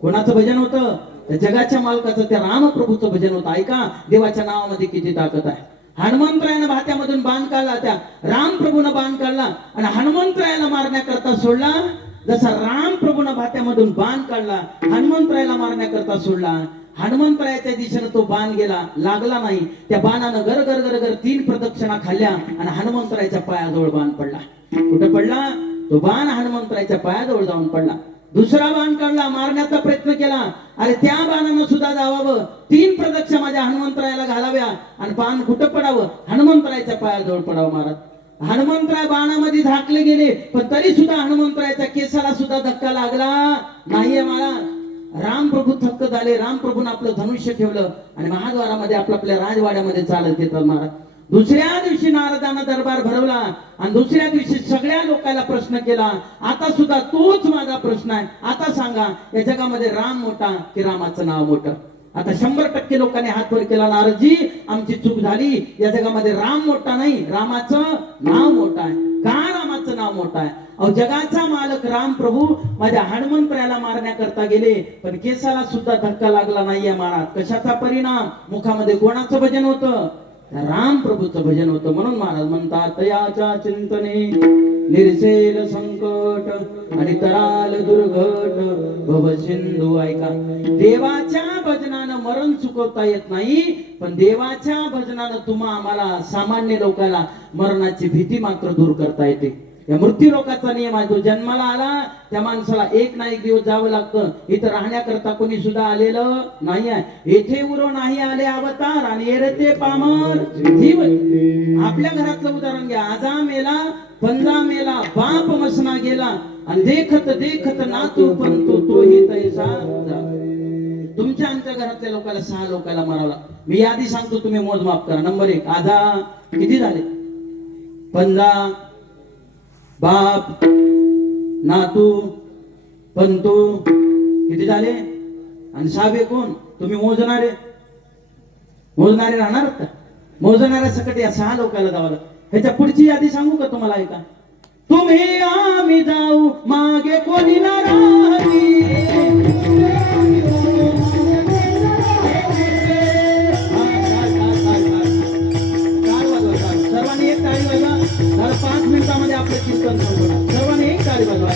कोणाचं भजन होतं? त्या जगाच्या मालकाचं, त्या रामप्रभूचं भजन होतं. ऐका, देवाच्या नावामध्ये किती ताकद आहे. हनुमंतरायानं भात्यामधून बाण काढला, त्या रामप्रभूनं बाण काढला आणि हनुमंतरायाला मारण्याकरता सोडला. जसा रामप्रभूनं भात्यामधून बाण काढला, हनुमंतरायाला मारण्याकरता सोडला. हनुमंतरायाच्या दिशेनं तो बाण गेला, लागला नाही. त्या बाणानं गर गर गर गर 3 प्रदक्षिणा खाल्ल्या आणि हनुमंतरायाच्या पायाजवळ बाण पडला. कुठं पडला? तो बाण हनुमंतरायाच्या पायाजवळ जाऊन पडला. दुसरा बाण काढला, मारण्याचा प्रयत्न केला. अरे त्या बाणानं सुद्धा जावावं, 3 प्रदक्षिणा माझ्या हनुमंतरायाला घालाव्या आणि बाण कुठं पडावं? हनुमंतरायाच्या पायाजवळ पडावं महाराज. हनुमंतराय बाणामध्ये झाकले गेले, पण तरी सुद्धा हनुमंतरायाच्या केसाला सुद्धा धक्का लागला नाहीये महाराज. रामप्रभू थक्क झाले. रामप्रभून आपलं धनुष्य ठेवलं आणि महाद्वारामध्ये आपल्या राजवाड्यामध्ये चालत येतात महाराज. दुसऱ्या दिवशी नारदानं दरबार भरवला आणि दुसऱ्या दिवशी सगळ्या लोकांना प्रश्न केला. आता सुद्धा तोच माझा प्रश्न आहे. आता सांगा, या जगामध्ये राम मोठा की रामाचं नाव मोठं? आता 100% लोकांनी हात वर केला. नारदजी आमची चूक झाली, या जगामध्ये राम मोठा नाही, रामाचं नाव मोठं आहे. का रामाचं नाव मोठं आहे? अहो जगाचा मालक राम प्रभू माझ्या हनुमंतरायाला मारण्याकरता गेले, पण केसाला सुद्धा धक्का लागला नाहीये महाराज. कशाचा परिणाम? मुखामध्ये कोणाचं भजन होतं? राम प्रभूचं भजन होतं. म्हणून महाराज म्हणतात, तयाच्या चिंतने निर्सेल संकट आणि तराल दुर्घट भव सिंधू. ऐका, देवाच्या भजनानं मरण चुकवता येत नाही, पण देवाच्या भजनानं तुम्हा आम्हाला सामान्य लोकांना मरणाची भीती मात्र दूर करता येते. या मृत्यू लोकाचा नियम आहे. जो जन्माला आला त्या माणसाला एक ना एक दिवस जावं लागतं. इथं राहण्याकरता कोणी सुद्धा आलेलं नाही आहे. येथे उरो नाही आले अवतार आणि येरते पामर जीव. आपल्या घरातलं उदाहरण घ्या. आजा मेला, पंजा मेला, बाप मसना गेला आणि देखत देखत नातू पंतू तोही तैसा. तुमच्या आमच्या घरातल्या लोकांना 6 लोकांना मारावला. मी यादी सांगतो, तुम्ही मोजमाप करा. नंबर 1, आजा किती झाले? पंजा, बाप, नातू, पंतू किती झाले? आणि साबे कोण? तुम्ही मोजणारे राहणार का? मोजणाऱ्या सकट या 6 लोकांना जावं लागतं. ह्याच्या पुढची यादी सांगू का तुम्हाला? ऐका. तुम्ही आम्ही जाऊ मागे कोणी ना राही. सर्वांनी एक टाळी वाजवा. जरा 5 मिनिटामध्ये आपलं कीर्तन संपणार. सर्वांनी एक टाळी वाजवा.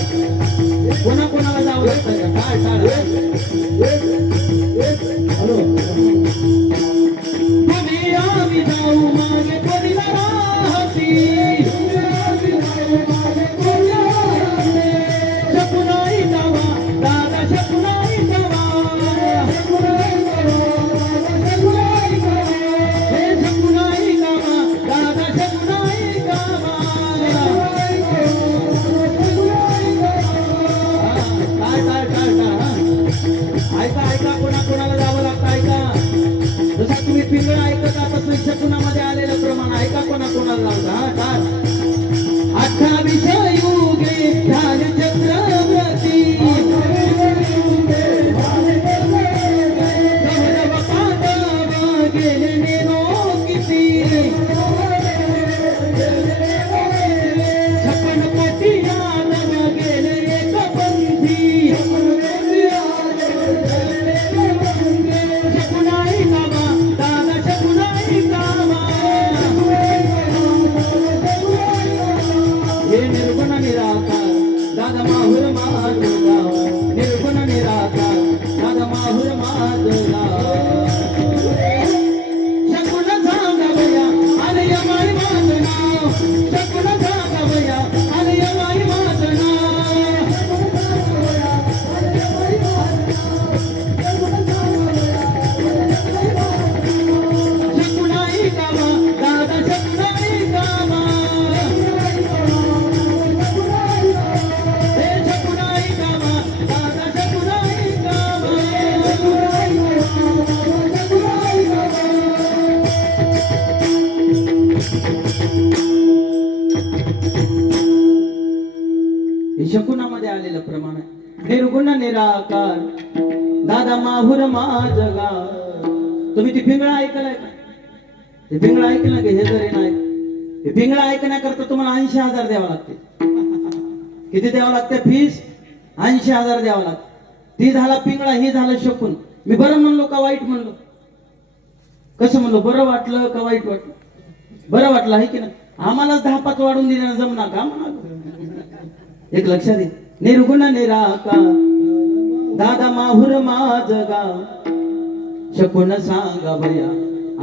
कोणाला जावं लागतं? टाळ. तुम्ही आम्ही जाऊ मागे कोणी ना राहती. शकुनाई जावा दादा शकुनाई जावा. हे शकुनाई जावा दादा शकुनाई जावा. ऐका कोणाला जावं लागतं. ऐका. जसं तुम्ही पिंगळा ऐकता तसं शकुनामध्ये आलेलं प्रमाण ऐका. कोणाला लावता. 28 युगे झाले चक्रवर्ती. कौरव पांडव गेले नेनो किती. 56 कोटी यादव गेले एक पंथी. शकुनाई गावा दादा शकुनाई गावा. हे निर्गुण निराकार दादा माहुर माझा. निर्गुण निराकार दादा माहुर माझा. शकुन सांगवया आणि यमाई माझं नाव. शकुन सांगवया आणि यमाई माझं नाव. शकुनाई गावा दादा शकुनाई गावा. हे शकुनाई गावा दादा शकुनाई गावा. हे शकुनामध्ये आलेलं प्रमाण आहे. निर्गुण निराकार दादा माहुर माझगा. तुम्ही ती पिंगळा ऐकलाय का? ते पिंगळा ऐकलं की हे जरी नाही. हे पिंगळा ऐकण्याकरता तुम्हाला 80,000 द्यावं लागते. किती द्यावं लागते फीस? 80,000 द्यावं लागते. ती झाला पिंगळा, ही झालं शकून. मी बरं म्हणलो का वाईट म्हणलो? कसं म्हणलो? बरं वाटलं का वाईट वाटलं? बरं वाटलं आहे की नाही? आम्हालाच 10-5 वाढून दिल्यानं जमणार का म्हणा. एक लक्षात दे. निर्गुण निराकार दादा माहुर माझगा. शकुन सांगा भया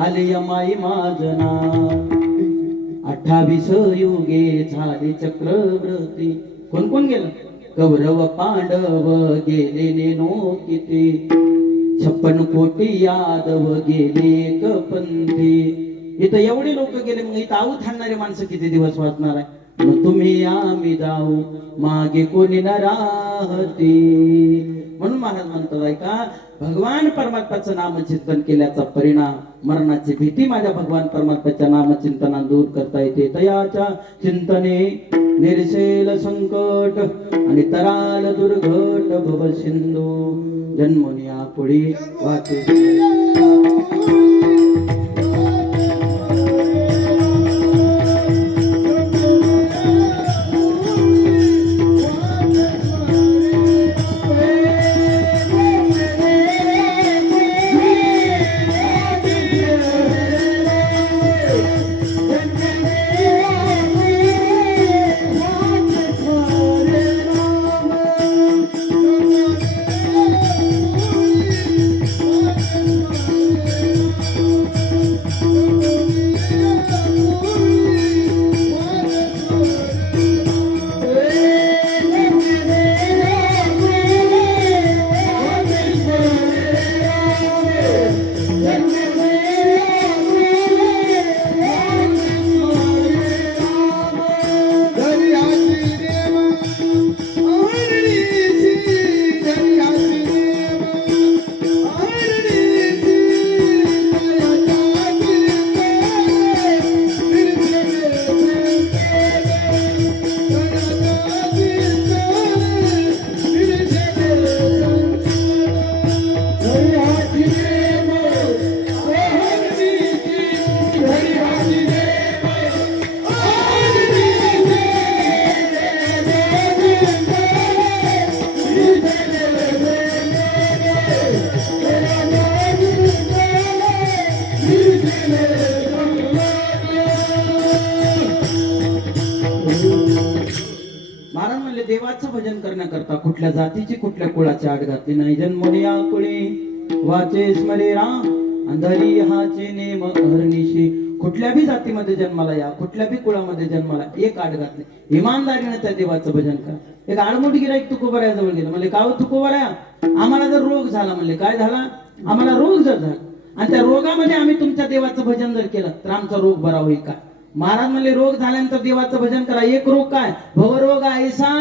आले यमाई माझना. 28 युगे झाले चक्रवर्ती. कोण गेलं? कौरव पांडव गेले नेनो किती. 56 कोटी यादव गेले कपंथी. इथं एवढे लोक गेले. मग इथं आऊ थांबणारे माणसं किती दिवस वाचणार आहे? मग तुम्ही आम्ही जाऊ मागे कोणी न राहती. म्हणून महाराज म्हणतात ऐका. भगवान परमात्म्याचं नामचिंतन केल्याचा परिणाम मरणाची भीती माझ्या भगवान परमात्म्याच्या नामचिंतना दूर करता येते. तयाच्या चिंतने निरसेल संकट आणि तराल दुर्घट भव सिंधू. जन्मोनिया पुढे वाचे. महाराज म्हणले देवाचं भजन करण्याकरता कुठल्या जातीची कुठल्या कुळाची आड घातली नाही. जन्मोनी या कुळी वाचे स्मरे राम अंधरी हाचे नेम अहर्निशी. कुठल्या बी जातीमध्ये जन्माला या, कुठल्या बी कुळामध्ये जन्माला, एक आड घातले इमानदारीने त्या देवाचं भजन करा. एक आडमोठ गिराईक तुकोबराया जवळ गेलं. म्हणले का तुकोबराया, आम्हाला जर रोग झाला, म्हणले काय झाला, आम्हाला रोग जर झाला आणि त्या रोगामध्ये आम्ही तुमच्या देवाचं भजन जर केलं तर आमचा रोग बरा होईल का. महाराज म्हणले रोग झाल्यानंतर देवाचं भजन करा. एक रोग काय, भवरोग ऐसा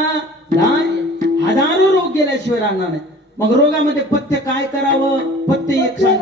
नाही, हजारो रोग गेल्याशिवाय राहणार नाही. मग रोगामध्ये पथ्य काय करावं, पथ्य एक सांग.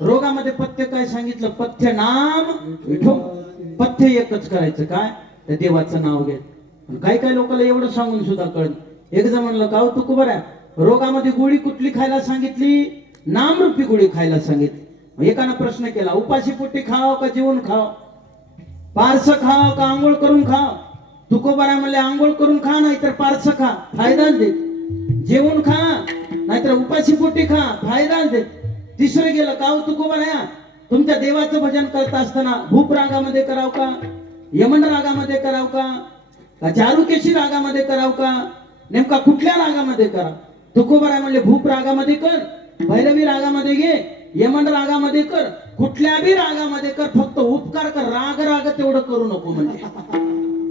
रोगामध्ये पथ्य काय सांगितलं, पथ्य नाम विठो. पथ्य एकच करायचं, काय, त्या देवाचं नाव घ्यायचं. काही काही लोकांना एवढं सांगून सुद्धा कळलं. एक जण म्हणलं का तू बरं, रोगामध्ये गोळी कुठली खायला सांगितली, नामरूपी गोळी खायला सांगितली. एकानं प्रश्न केला, उपाशी पोटी खाव का जेवण खाव, पारस खाव का आंघोळ करून खाव. तुकोबारा म्हणले आंघोळ करून खा, नाहीतर पारस खा, फायदा दे. जेवण खा नाहीतर उपाशी पोटी खा, फायदा दे. तिसरं गेलं का तुकोबारा, तुमच्या देवाचं भजन करत असताना भूप रागामध्ये कराव का, यमन रागामध्ये कराव का चारुकेशी रागामध्ये कराव का, नेमका कुठल्या रागामध्ये करा. तुकोबारा म्हणले भूप रागामध्ये कर, भैरवी रागामध्ये घे, यमन रागामध्ये कर, कुठल्या बी रागामध्ये कर, फक्त उपकार कर, राग तेवढं करू नको म्हणले.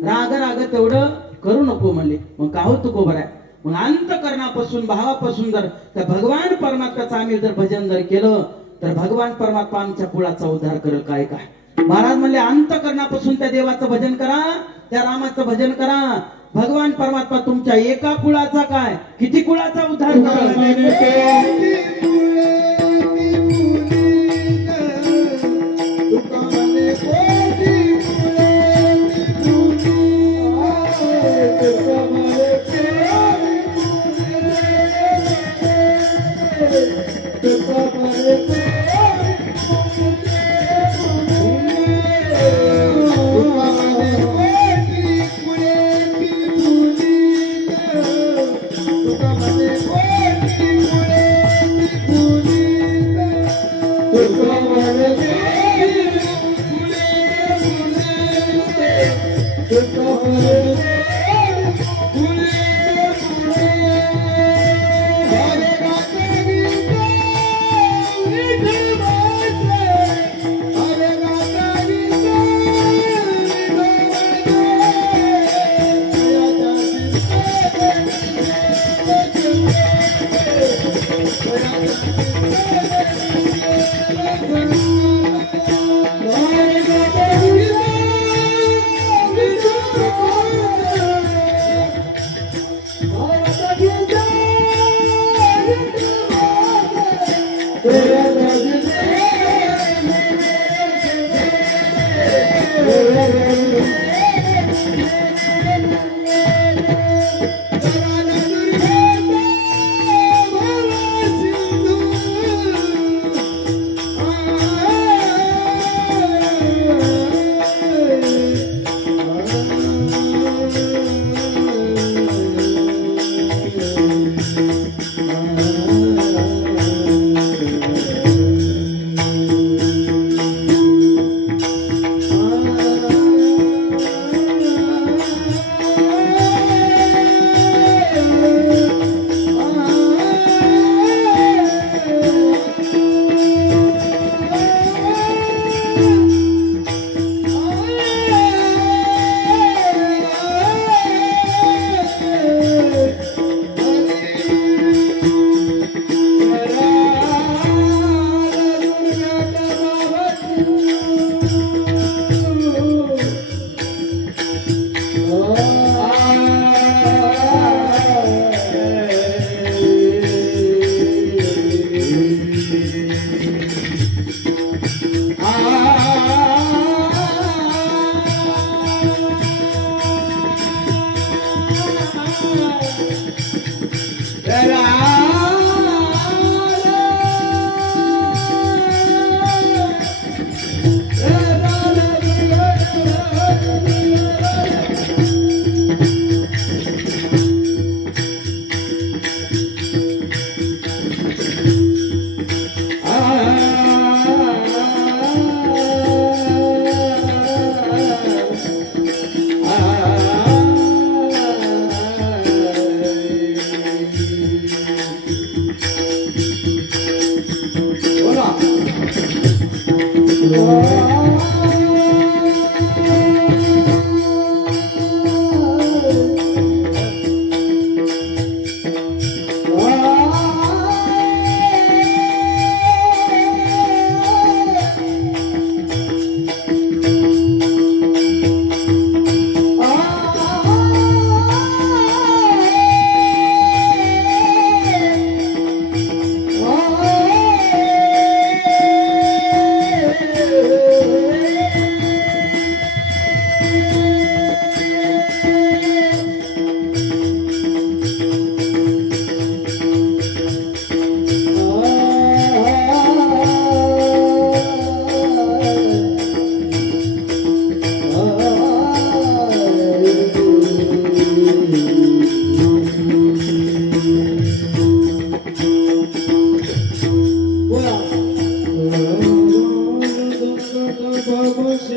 राग तेवढं करू नको म्हणले. मग का हो तुकोबारा, मग अंतकरणापासून भावापासून जर त्या भगवान परमात्म्याचं आम्ही जर भजन जर केलं तर भगवान परमात्मा आमच्या कुळाचा उद्धार करेल. काय काय महाराज म्हणले, अंतकरणापासून त्या देवाचं भजन करा, त्या रामाचं भजन करा. भगवान परमात्मा तुमच्या एका कुळाचा काय, किती कुळाचा उद्धार करेल.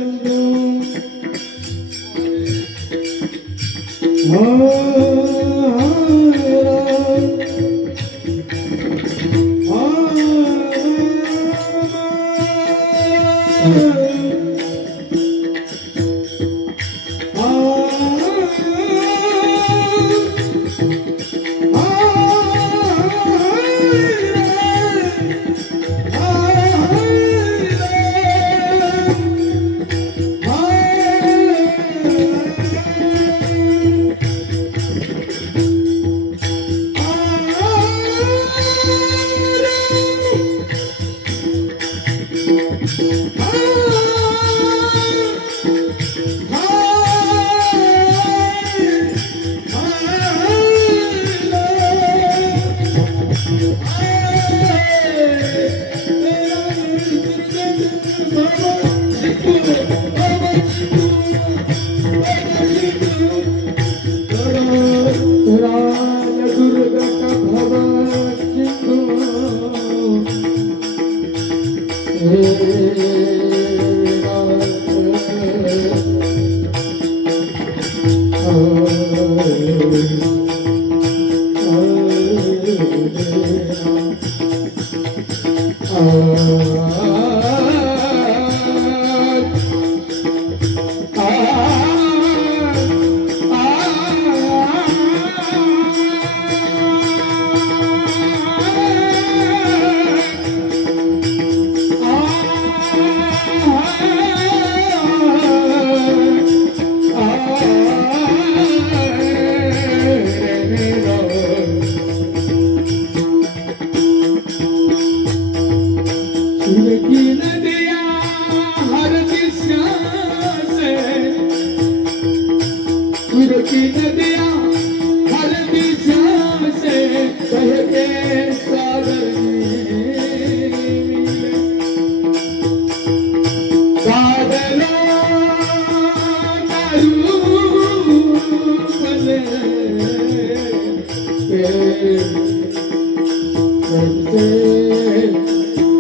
सिंधू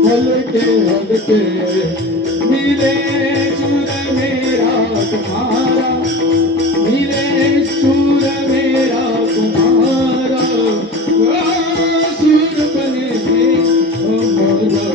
हलके मिले सुर मेरा तुम्हारा, मिले सुर मेरा तुम्हारा, सुर बने हमारा।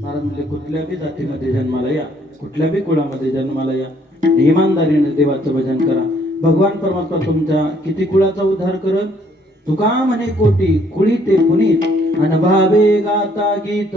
महाराज म्हणले कुठल्याही जातीमध्ये जन्माला या, कुठल्याही कुळामध्ये जन्माला या, इमानदारीने देवाचं भजन करा. भगवान परमात्मा तुमच्या किती कुळाचा उद्धार करत. तुका म्हणे कोटी कुळी ते पुनीत अन भावे गाता गीत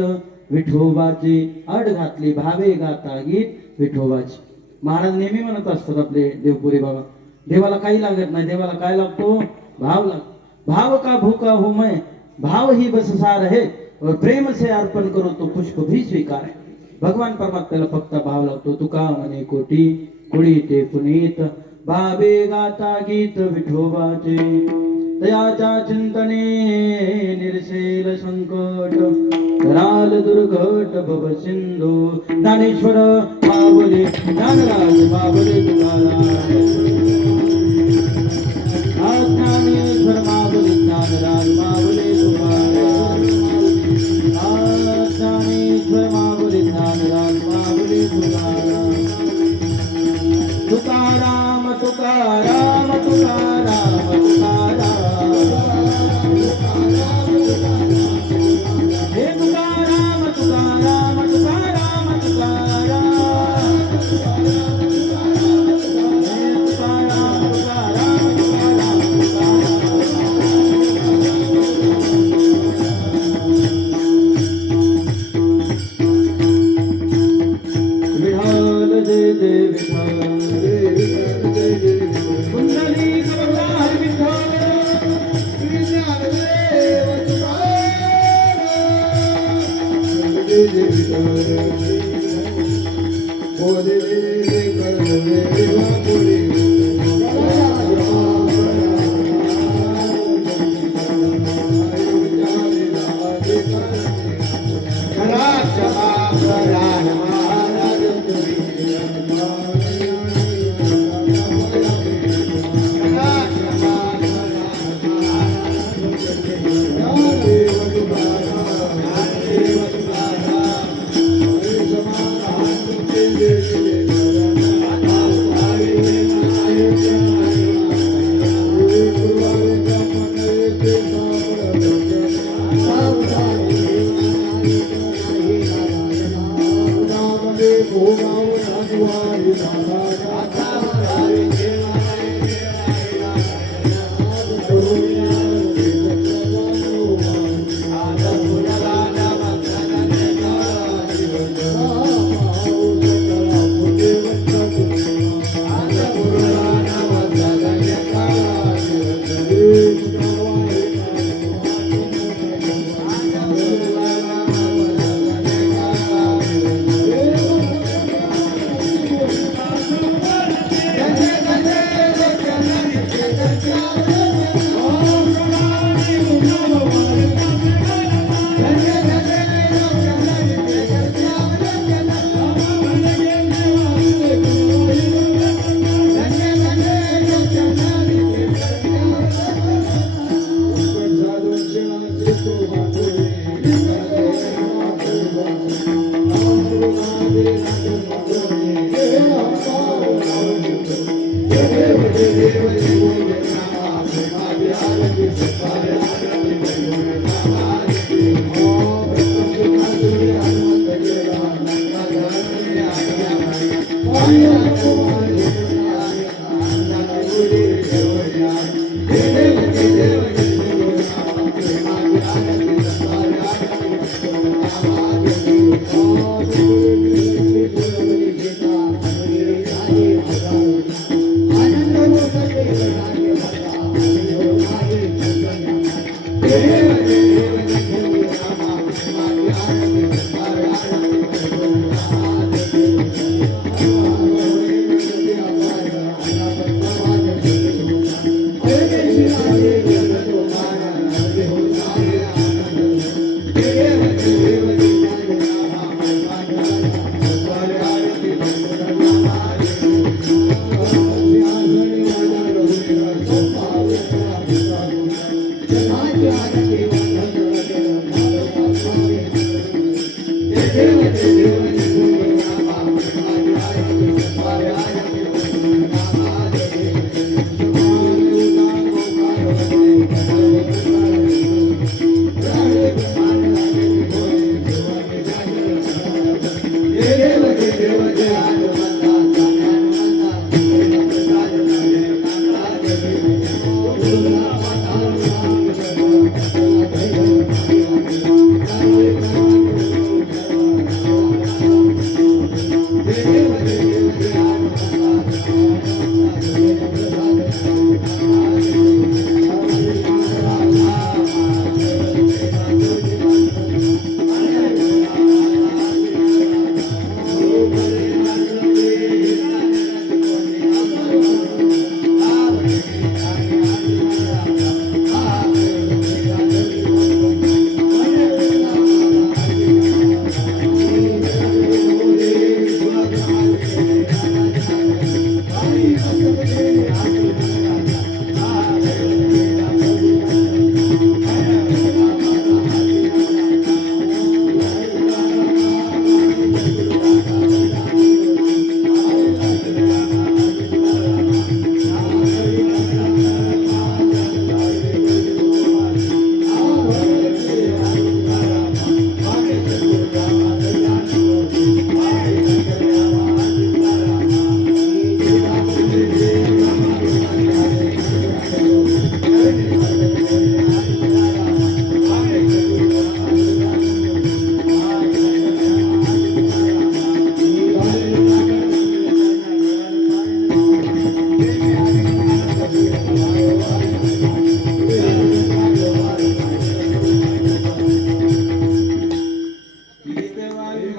विठोबाचे. अड घातली भावे गाता गीत विठोबाचे. महाराज नेहमी म्हणत असतात आपले देवपुरी बाबा, देवाला काही लागत नाही, देवाला काय लागतो? भाव लागतो. भाव का भूखा हो मैं, भाव ही बस सार है और प्रेम से अर्पण करो तो पुष्प भी स्वीकार है. भगवान परमात्म्याला फक्त भाव लागतो. तुका म्हणे कोटी कुळी ते पुनीत भावे गाता गीत विठोबाचे. दयाच्या चिंतने निर्शेल संकट कराल दुर्घट भव सिंधू. ज्ञानेश्वर बाबले ज्ञानराज बाबले तुकाराम. ज्ञानेश्वर बाबले ज्ञानराज बाबले तुकाराम. ज्ञानेश्वर बाबले ज्ञानराज बाबले तुकाराम. तुकाराम तुकाराम तुकाराम तुकाराम. हे तुकाराम तुकाराम तुकाराम तुकाराम. हे तुकाराम तुकाराम तुकाराम. विठ्ठल जय जय विठ्ठल.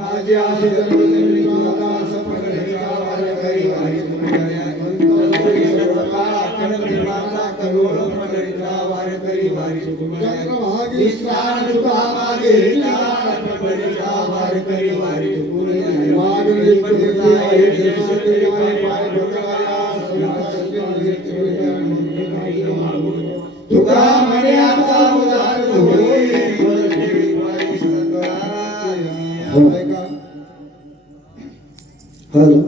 माझी आशी सर्वजणी तुला समग्र वार करी वारी तुमच्या अंतरी सर्वकाळ अखंड निर्माता करोड मंडळीचा वार करी वारी तुमच्या विस्तार तुका मागे चार मंडळीचा वार करी वारी तुमच्या मागणी पदता आहे देशातील पाय भगवाया तुका म्हणे आता उदार होई हॅलो,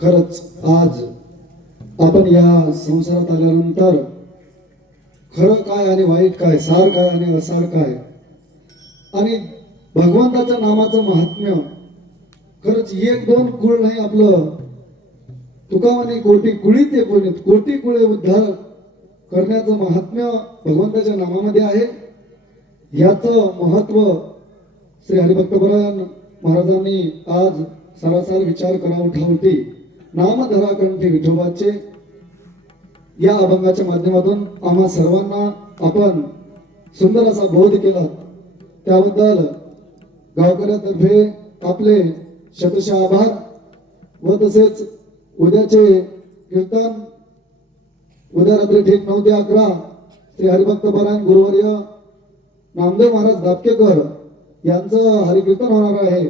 खरंच आज आपण या संसारात आल्यानंतर खरं काय आणि वाईट काय, सार काय आणि असार काय, आणि भगवंताच्या नामाचं महात्म्य खरंच एक दोन कुळ नाही आपलं. तुका म्हणे कोटी कुळी ते पुनीत, कोटी कुळे उद्धार करण्याचं महात्म्य भगवंताच्या नामामध्ये आहे. याचं महत्व श्री हरिभक्तपरायण महाराजांनी आज सरासर विचार करा उठाउठी नाम धरा कंठी विठोबाचे या अभंगाच्या माध्यमातून आम्हा सर्वांना आपण सुंदर असा बोध केला. त्याबद्दल गावकऱ्यातर्फे आपले शतशः आभार. व तसेच उद्याचे कीर्तन उद्या रात्री ठीक 9 ते 11 श्री हरिभक्तपरायण गुरुवर्य नामदेव महाराज दापकेकर यांचं हरिकीर्तन होणार आहे.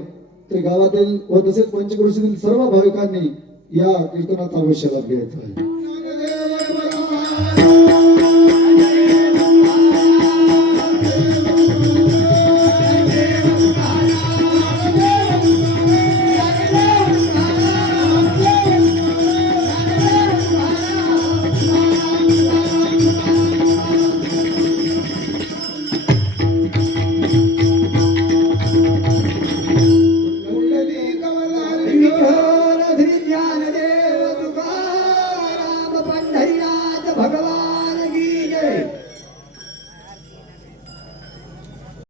ते गावातील व तसेच पंचक्रोशीतील सर्व भाविकांनी या कीर्तनाचा अवश्य लाभ घ्यायचा आहे.